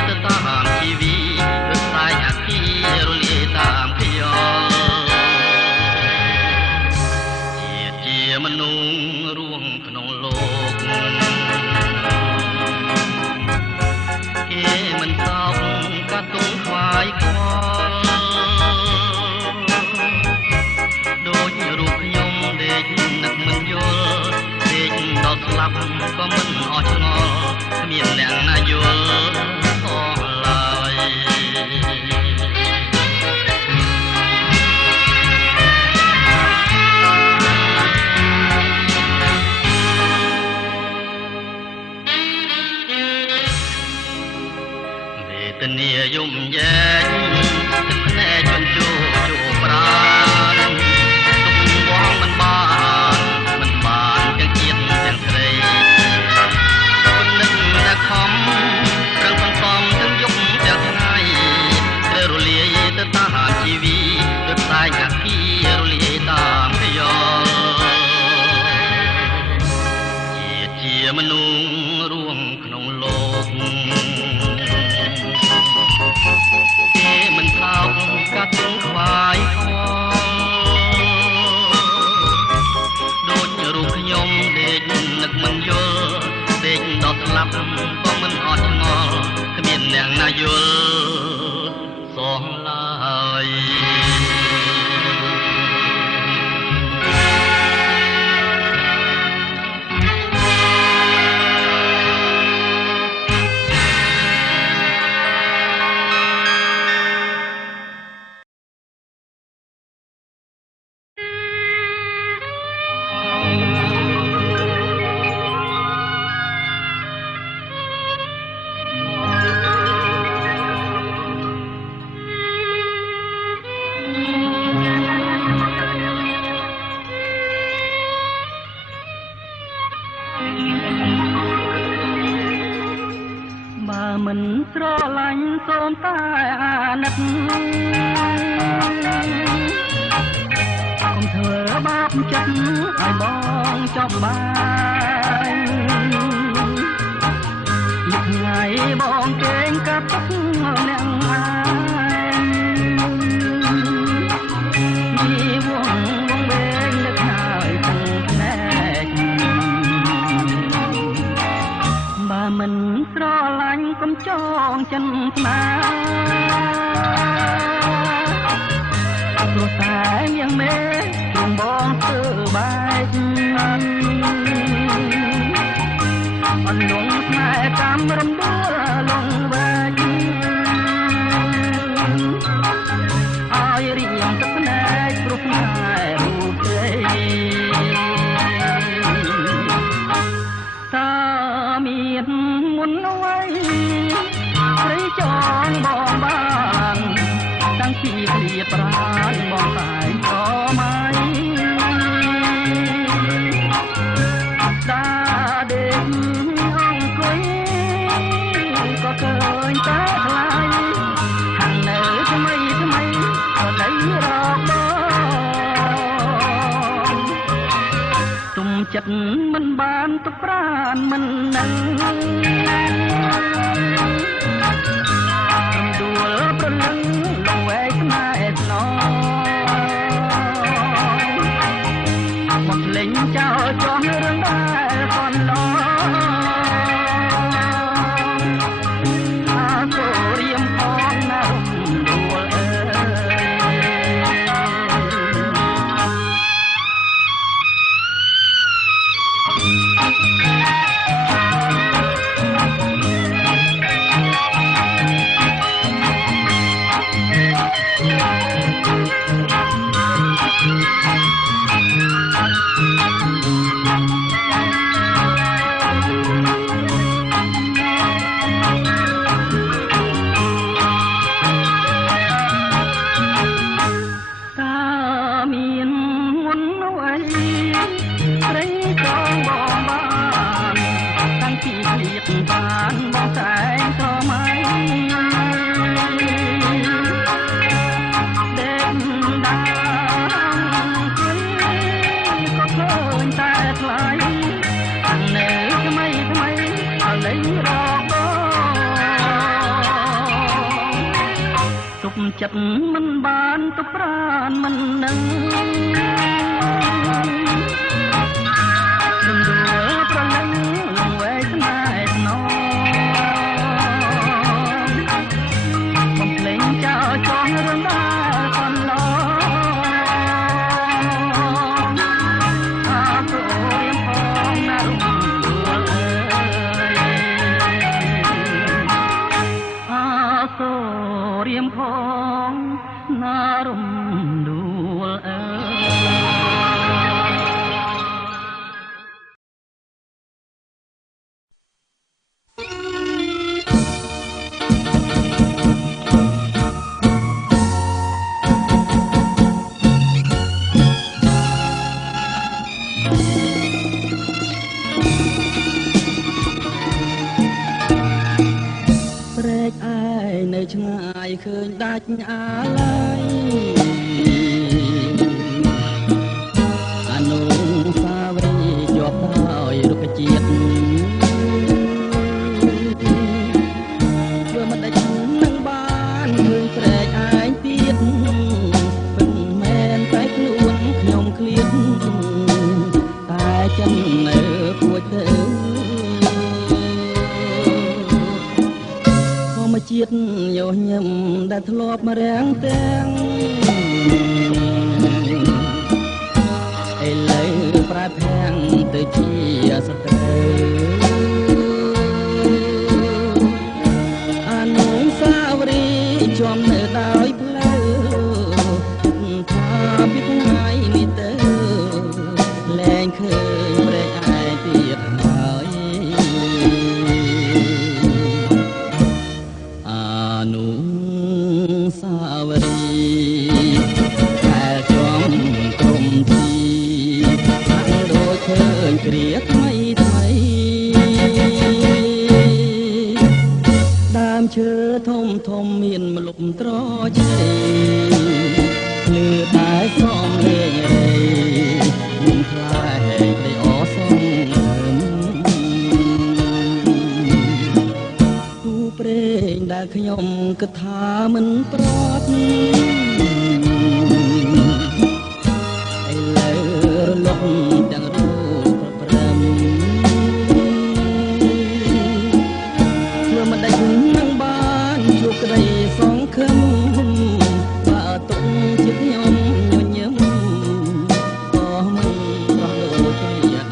មតែអាណិតកុំធ្វើបាបចិត្តឲ្យបងចប់បាយថ្ងៃបងគេងកាត់ទឹកអ្នកអាយជីវងវែងនឹកហើយទាំងភ្នែកបើមិនស្រឡាញ់កុំចងចិនស្នាព្រោះតែយ៉ាងមេទ្រង់បងធ្វើបែកអន្លងផ្នែកតាមរំដួលលងវែកឲ្យរៀងទឹកភ្នែកព្រោះតែរូបស្រីតើមានមុនអ្វីស្រីចងបងបានតាំងពីឃ្លាតប្រាណបងតែក៏មិនដាដេកអង្គុយក៏ឃើញតែថ្លៃខាងនៅថ្មីថ្មីក៏ដីរកបងទុំចិត្តមិនបានទុកប្រានមិននឹងដួលប្រលឹងលងវែកស្នេហ៍ស្នងមកលេងចោលចោះរឿងដែលប៉ុនឡងអាសូររៀមផងណារំដួលអើបានបងតែងស្រមៃដេកដាគុយក៏ឃើញតែថ្លៃខាងនៅថ្មីថ្មីឲ្យលេងរកទុកចិត្តមិនបានទុកប្រានមិននឹងដួលប្រលឹងលងវែកស្នេហ៍ស្នងបំភ្លេងចោលចោះរឿងដែលកន្លងអាសូររៀមផងណារំដួលអើយអាសូររៀមផងណារំដួលអើយព្រែកឯងនៅឆ្ងាយឃើញដាច់អាឡ័យអនុស្សាវរីយ៍ជាប់ដោយរុក្ខជាតិធ្វើមិនដាច់នឹងបានឃើញព្រែកឯងទៀតមិនមែនតែខ្លួនខ្ញុំឃ្លាតតែចិននៅពួចទៅជាតិយោញឹមដែលធ្លាប់មករាំងទាំងឥឡូវប្រែភាំងទៅជាសត្រូវអនុស្សាវរីយ៍ជាប់នៅដោយផ្លូវថាពីថ្ងៃនេះទៅលែងឃើញព្រែកឯងទៀតហើយអនុស្សាវរីយ៍ដែលជាប់ក្រុមទីដូចឃើញគ្រាថ្មីថ្មីដើមឈើធំធំម មិនប្រត់ឥឡូវរលត់ទាំងរូបប្រព្រឹមធ្វើមិនដាច់នឹងបានជួបក្តីសង្ឃឹមបើទុកជាខ្ញុំញញឹមក៏មិនប្រោះដូចគ្នា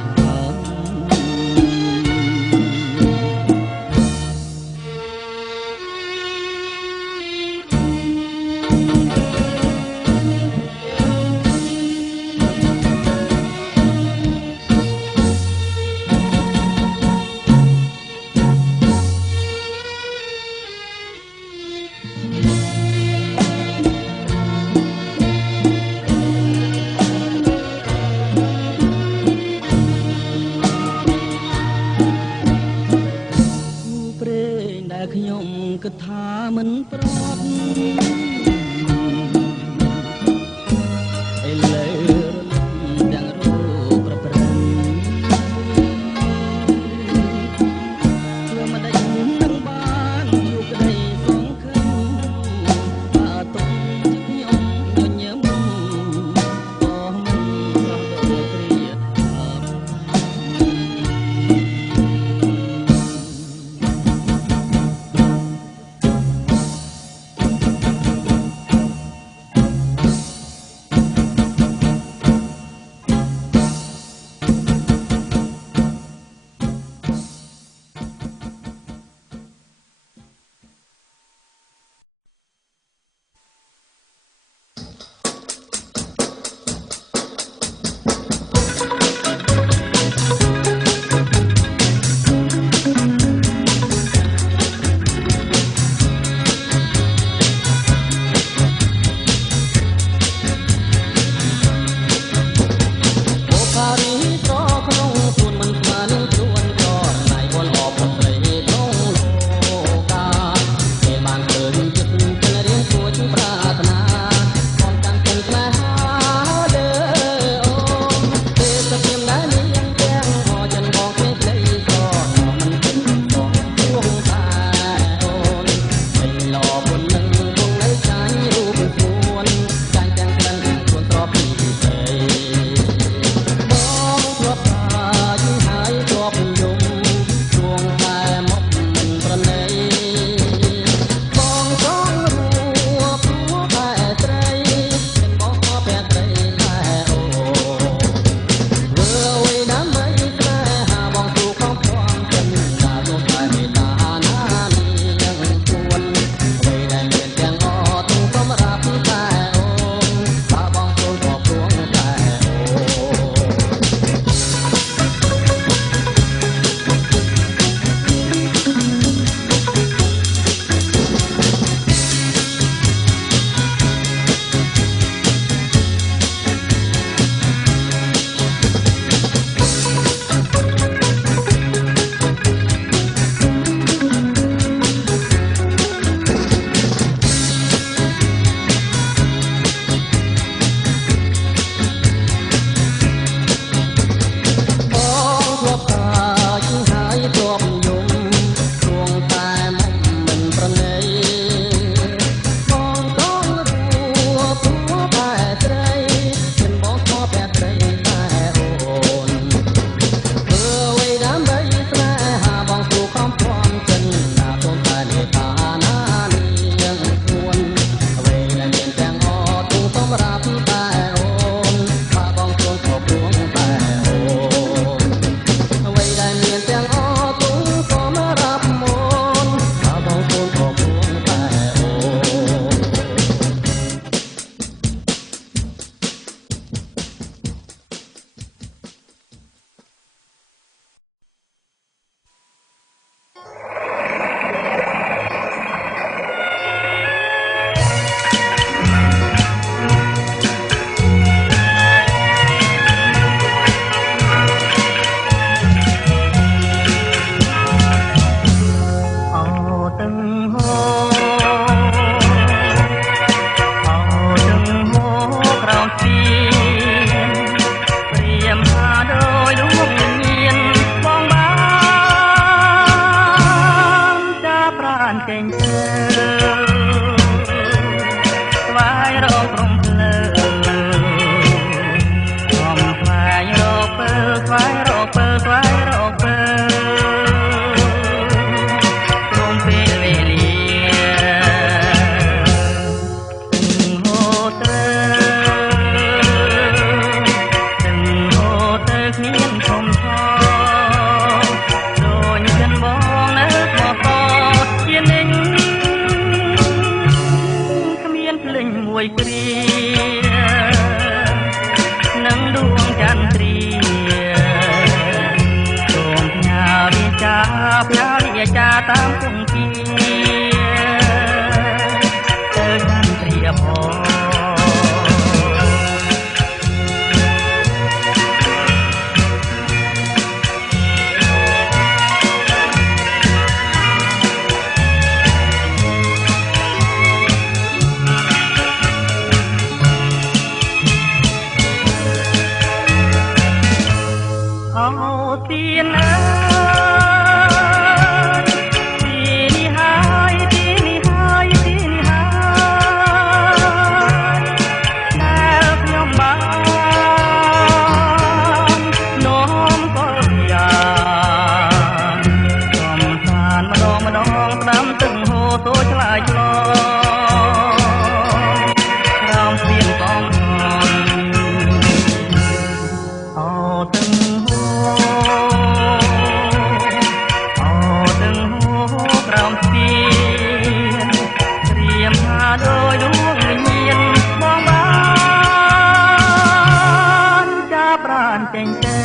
ចេញទៅ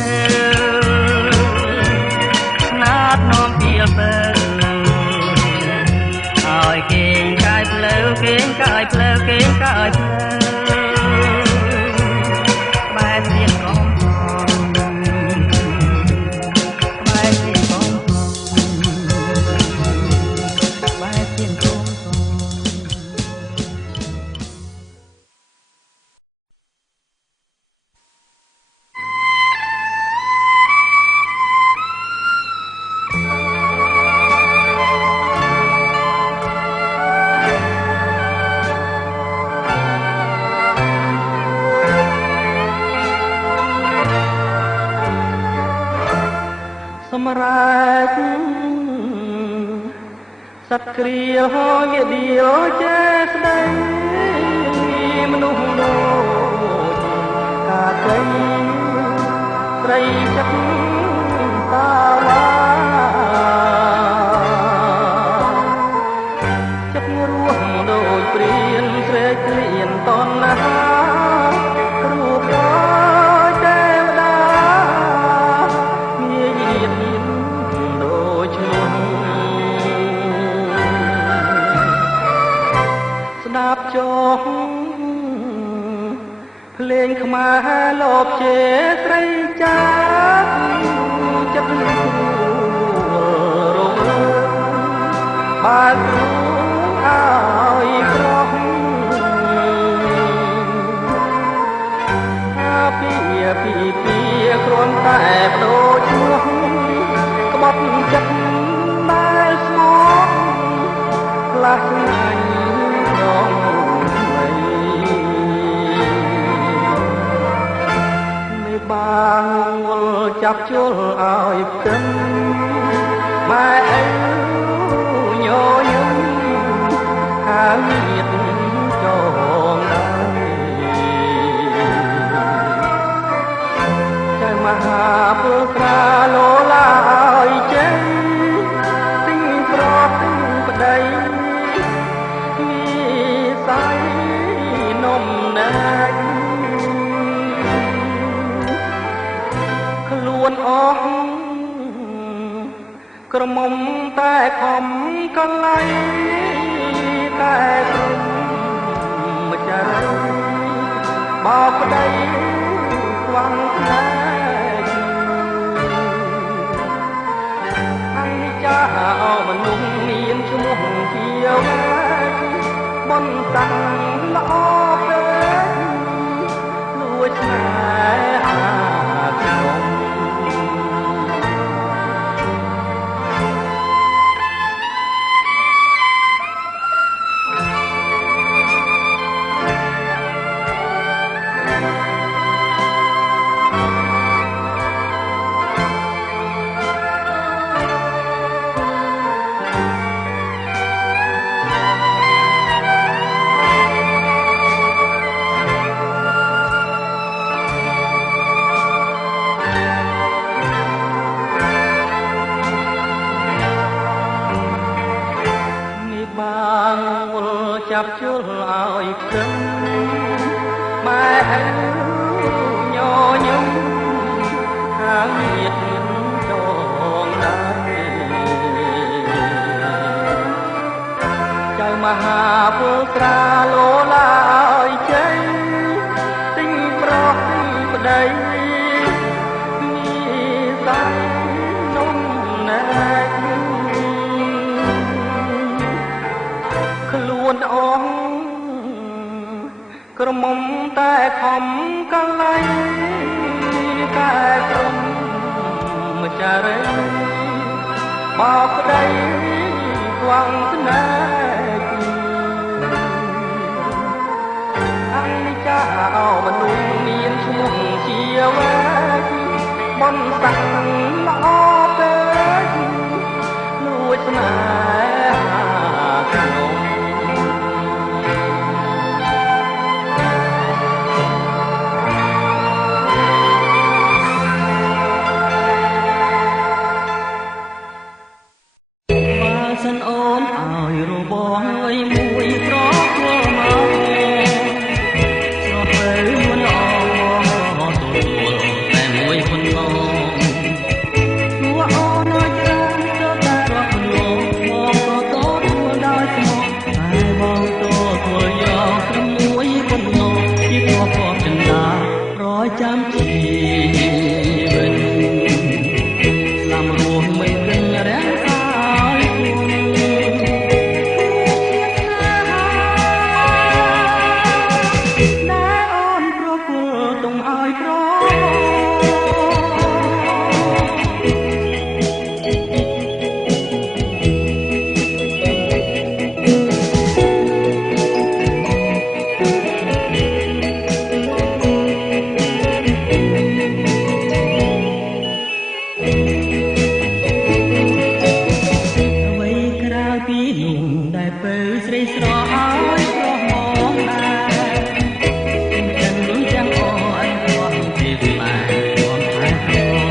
ណាត់នាំពីលបើឲ្យគេងកាយផ្លូវគេងកាយផ្លូវគេងកាយផ្លូវបែបទៀតកុំបែបទៀតកុំបែបទៀតកុំសម្រាប់សត្វគ្រាហយដៀលចេស្ដីមនុស្សដូចកាកៃស្រីចិត្តតាវ៉ាចិត្តរស់ដូចព្រានស្រែកក្លៀនតណ្ហារូបដូចទេវតាងាយដូចឈ្មោះស្ដាប់ចុះភ្លេងខ្មែរលបជេស្រីចាចិត្តលួរងបើគ្រូឲ្យប្រោះពីគ្រាន់តែបដូរឈ្មោះក្បត់ចិត្តដែលស្មោះផ្លាស់ឆ្ងាញ់រងថ្មីមេបាងវល់ចាប់ជល់ឲ្យផ្ទឹមម៉ែអើញយំខាងទៀតចងដែរមហាពុត្រាលោឡាឲ្យចេញទិញប្រទិញប្តីមីស័យនំណែកខ្លួនអស់ក្រមុំតែខំកលៃតែព្រមម្ចាស់បោកប្តីស្វាំងខ្លាចាអោមនុស្សមានឈ្មោះជាវ៉ាបនតាំងល្អពេកលួចស្នេហាខ្ញុំចាប់ជល់ឲ្យផ្ទឹមម៉ែអើញញឹមខាងទៀតចងដែរចៅមហាពុត្រាលោឡាឲ្យចេញទិញប្រោះទិញប្តីមីស័យនំណែកខ្លួនអស់ក្រមុំតែខំកលៃតែព្រមម្ចាស់បោកប្តីស្វាំងស្នេហ៍អនិច្ចាអោមនុស្សមានឈ្មោះជាវ៉ាបនតាំងល្អពេកលួចស្នេហាខ្ញុំសិនអូនឲ្យរបងអើយមួយប្រធ្វើមកស្រស់ទៅមិនល្អទទួលតែមួយ វិតស្លាមរស់មិនគិនរាំងសាយគុណដែលអូនប្រគល់ទុំឲ្យប្រពីនោះដែលពើស្រីស្រឲ្យប្រោះមកដែរចិនទាំងអនគាត់ជាផ្លែអនថែព្រម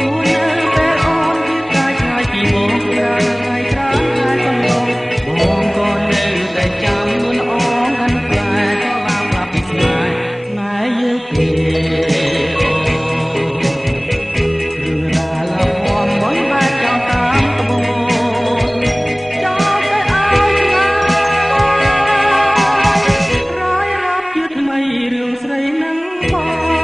អូននៅពេលអូនពីកាយឆ្ងាយពីមកច្រើនថ្ងៃច្រើនខែកន្លងបងក៏នៅតែចាំនួនអងកាន់ផ្លែក៏ឡាប់ឡាប់ពីស្នេហ៍ស្នេហ៍យើងពីរឿងស្រីនឹងបង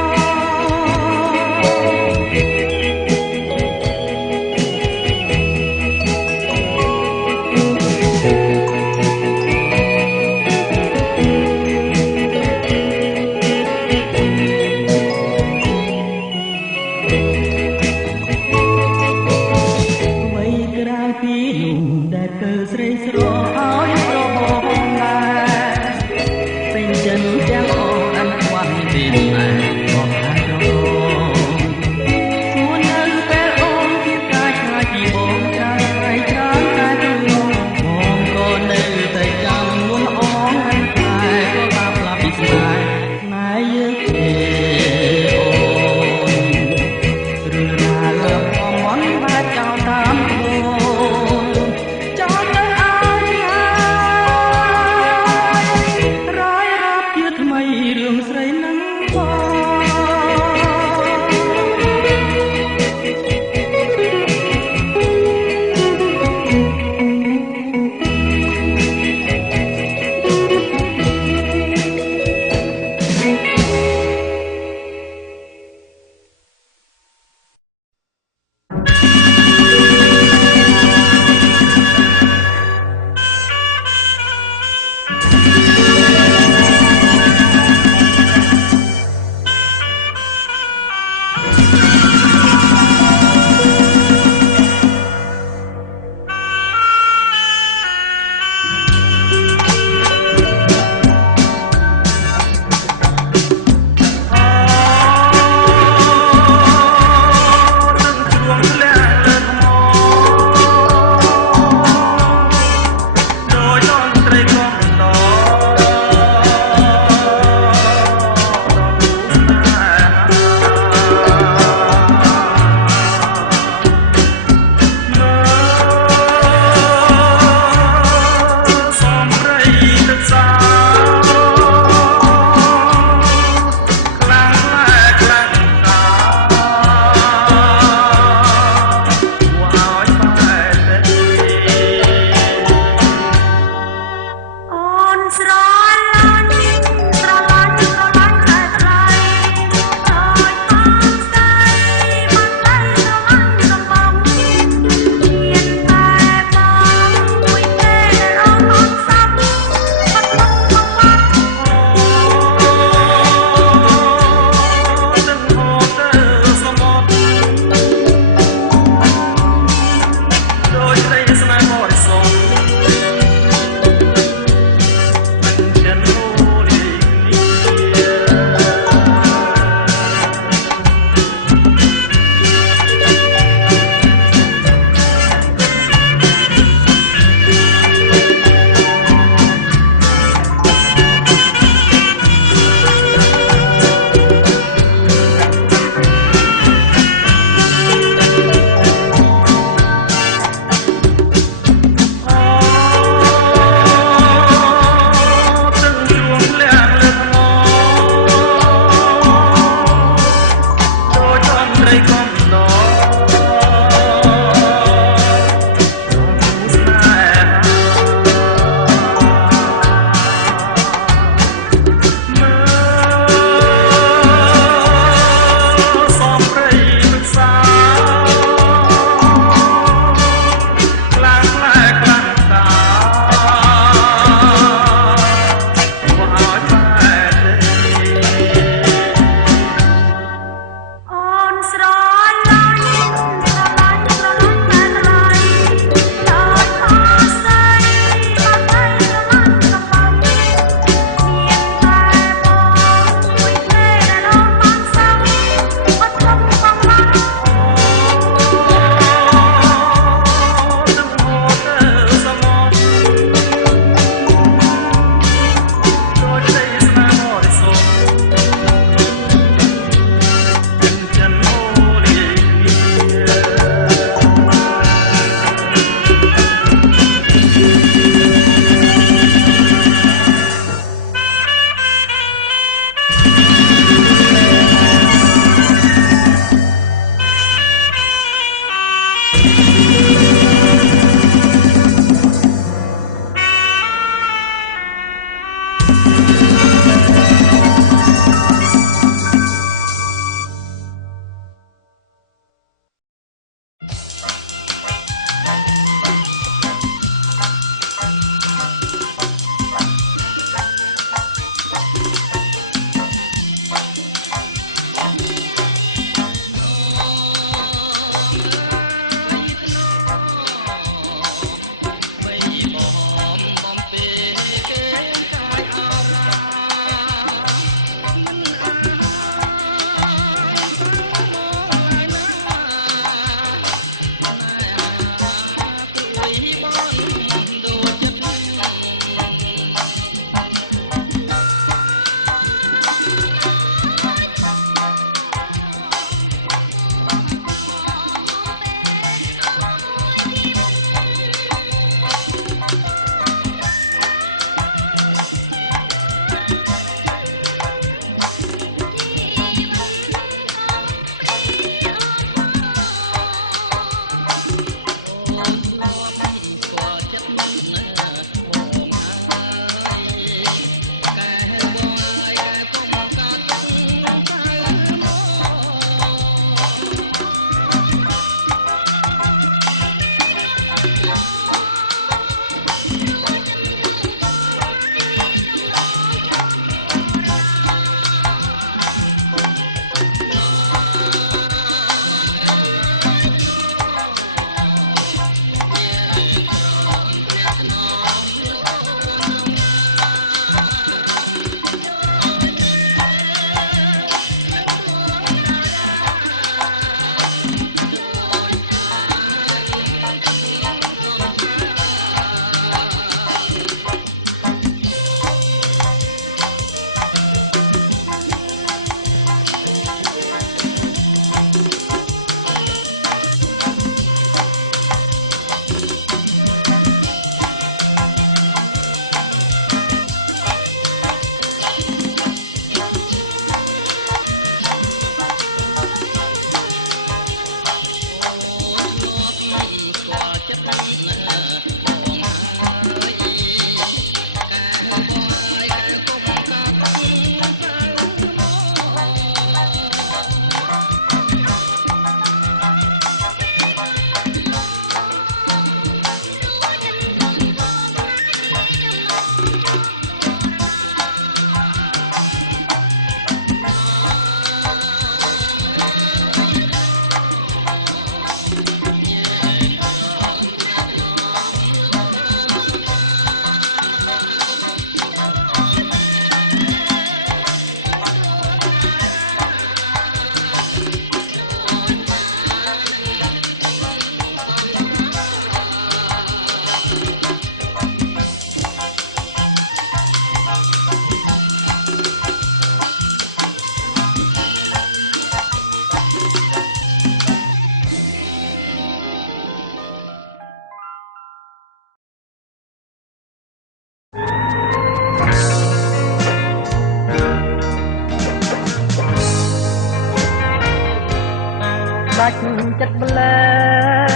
ដាច់ចិត្តម្ល៉េះ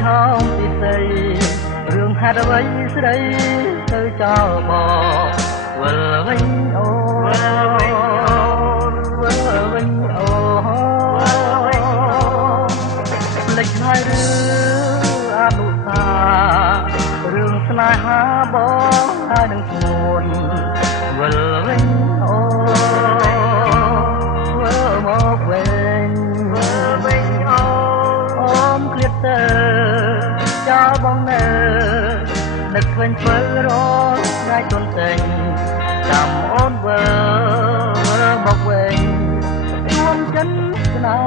ឆោមពីស្រីរឿងហេតុអ្វីស្រីទៅចោលបងវិលវិញអូវិលវិញអូភ្លេចហើយឬអនុសារឿងស្នេហាបងហើយនឹងខ្លួនវិលវិញអូវិលមកវិញអូមឃ្លាតទៅចោលបងនៅនឹកឃើញធ្វើរងថ្ងៃទុនចេញចាំអូនវិលមកវិញជួនចិនស្នេ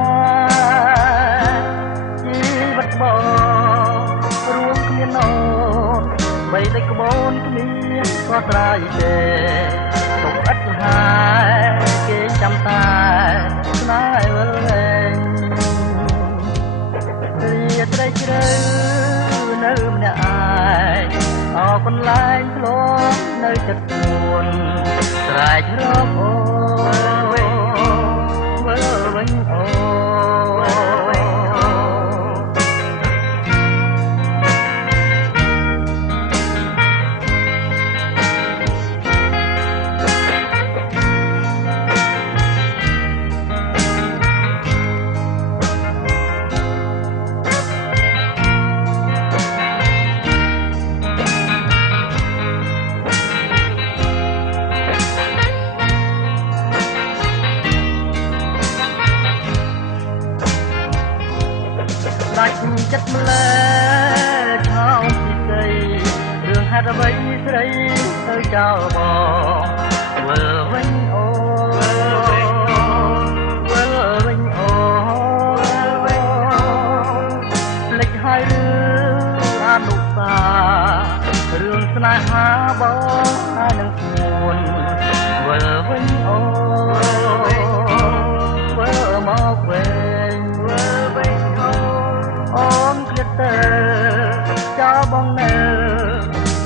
ហ៍ជីវិតបងរួមគ្នានោនបីតែក្បូនគ្នាក៏ត្រាយទេទុកឥតហើយគេចាំតែស្នេហ៍វិលវិញរាត្រីជ្រៅនៅម្នាក់ឯងអរគុណឡើងធ្លាប់នៅចិត្តខ្លួនស្រែករកអូវិលវិញអូដាច់ចិត្តម្ល៉េះឆោមពីស្រីរឿងហេតុអ្វីស្រីទៅចោលបងវិលវិញអូវិលវិញអូភ្លេចហើយរឿងអនុសារឿងស្នេហាបងហើយនឹងខ្លួនវិលវិញអូវិលមកវិញវិលវិញអូនឃ្លាតទៅចោលបងនៅ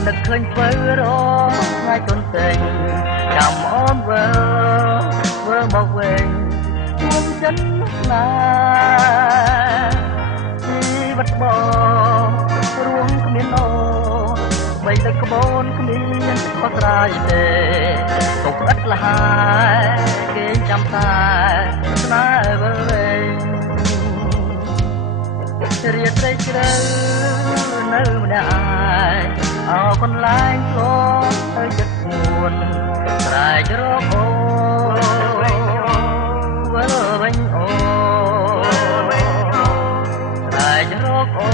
នឹកឃើញធ្វើរងថ្ងៃទុនពេញចាំអូនវិលមកវិញជួបចិនស្នេហ៍ជីវិតបងរួមគ្នាអូនបីតែក្បូនគ្នាក៏ត្រាយទេទុកឥតលហើយគេចាំតែស្នេហ៍វិលវិញរាត្រីជ្រៅនៅម្នាក់ឯងអរគុណឡើងធ្លាប់ទៅចិត្តខ្លួនស្រែករកអូវិលវិញអូស្រែករកអូ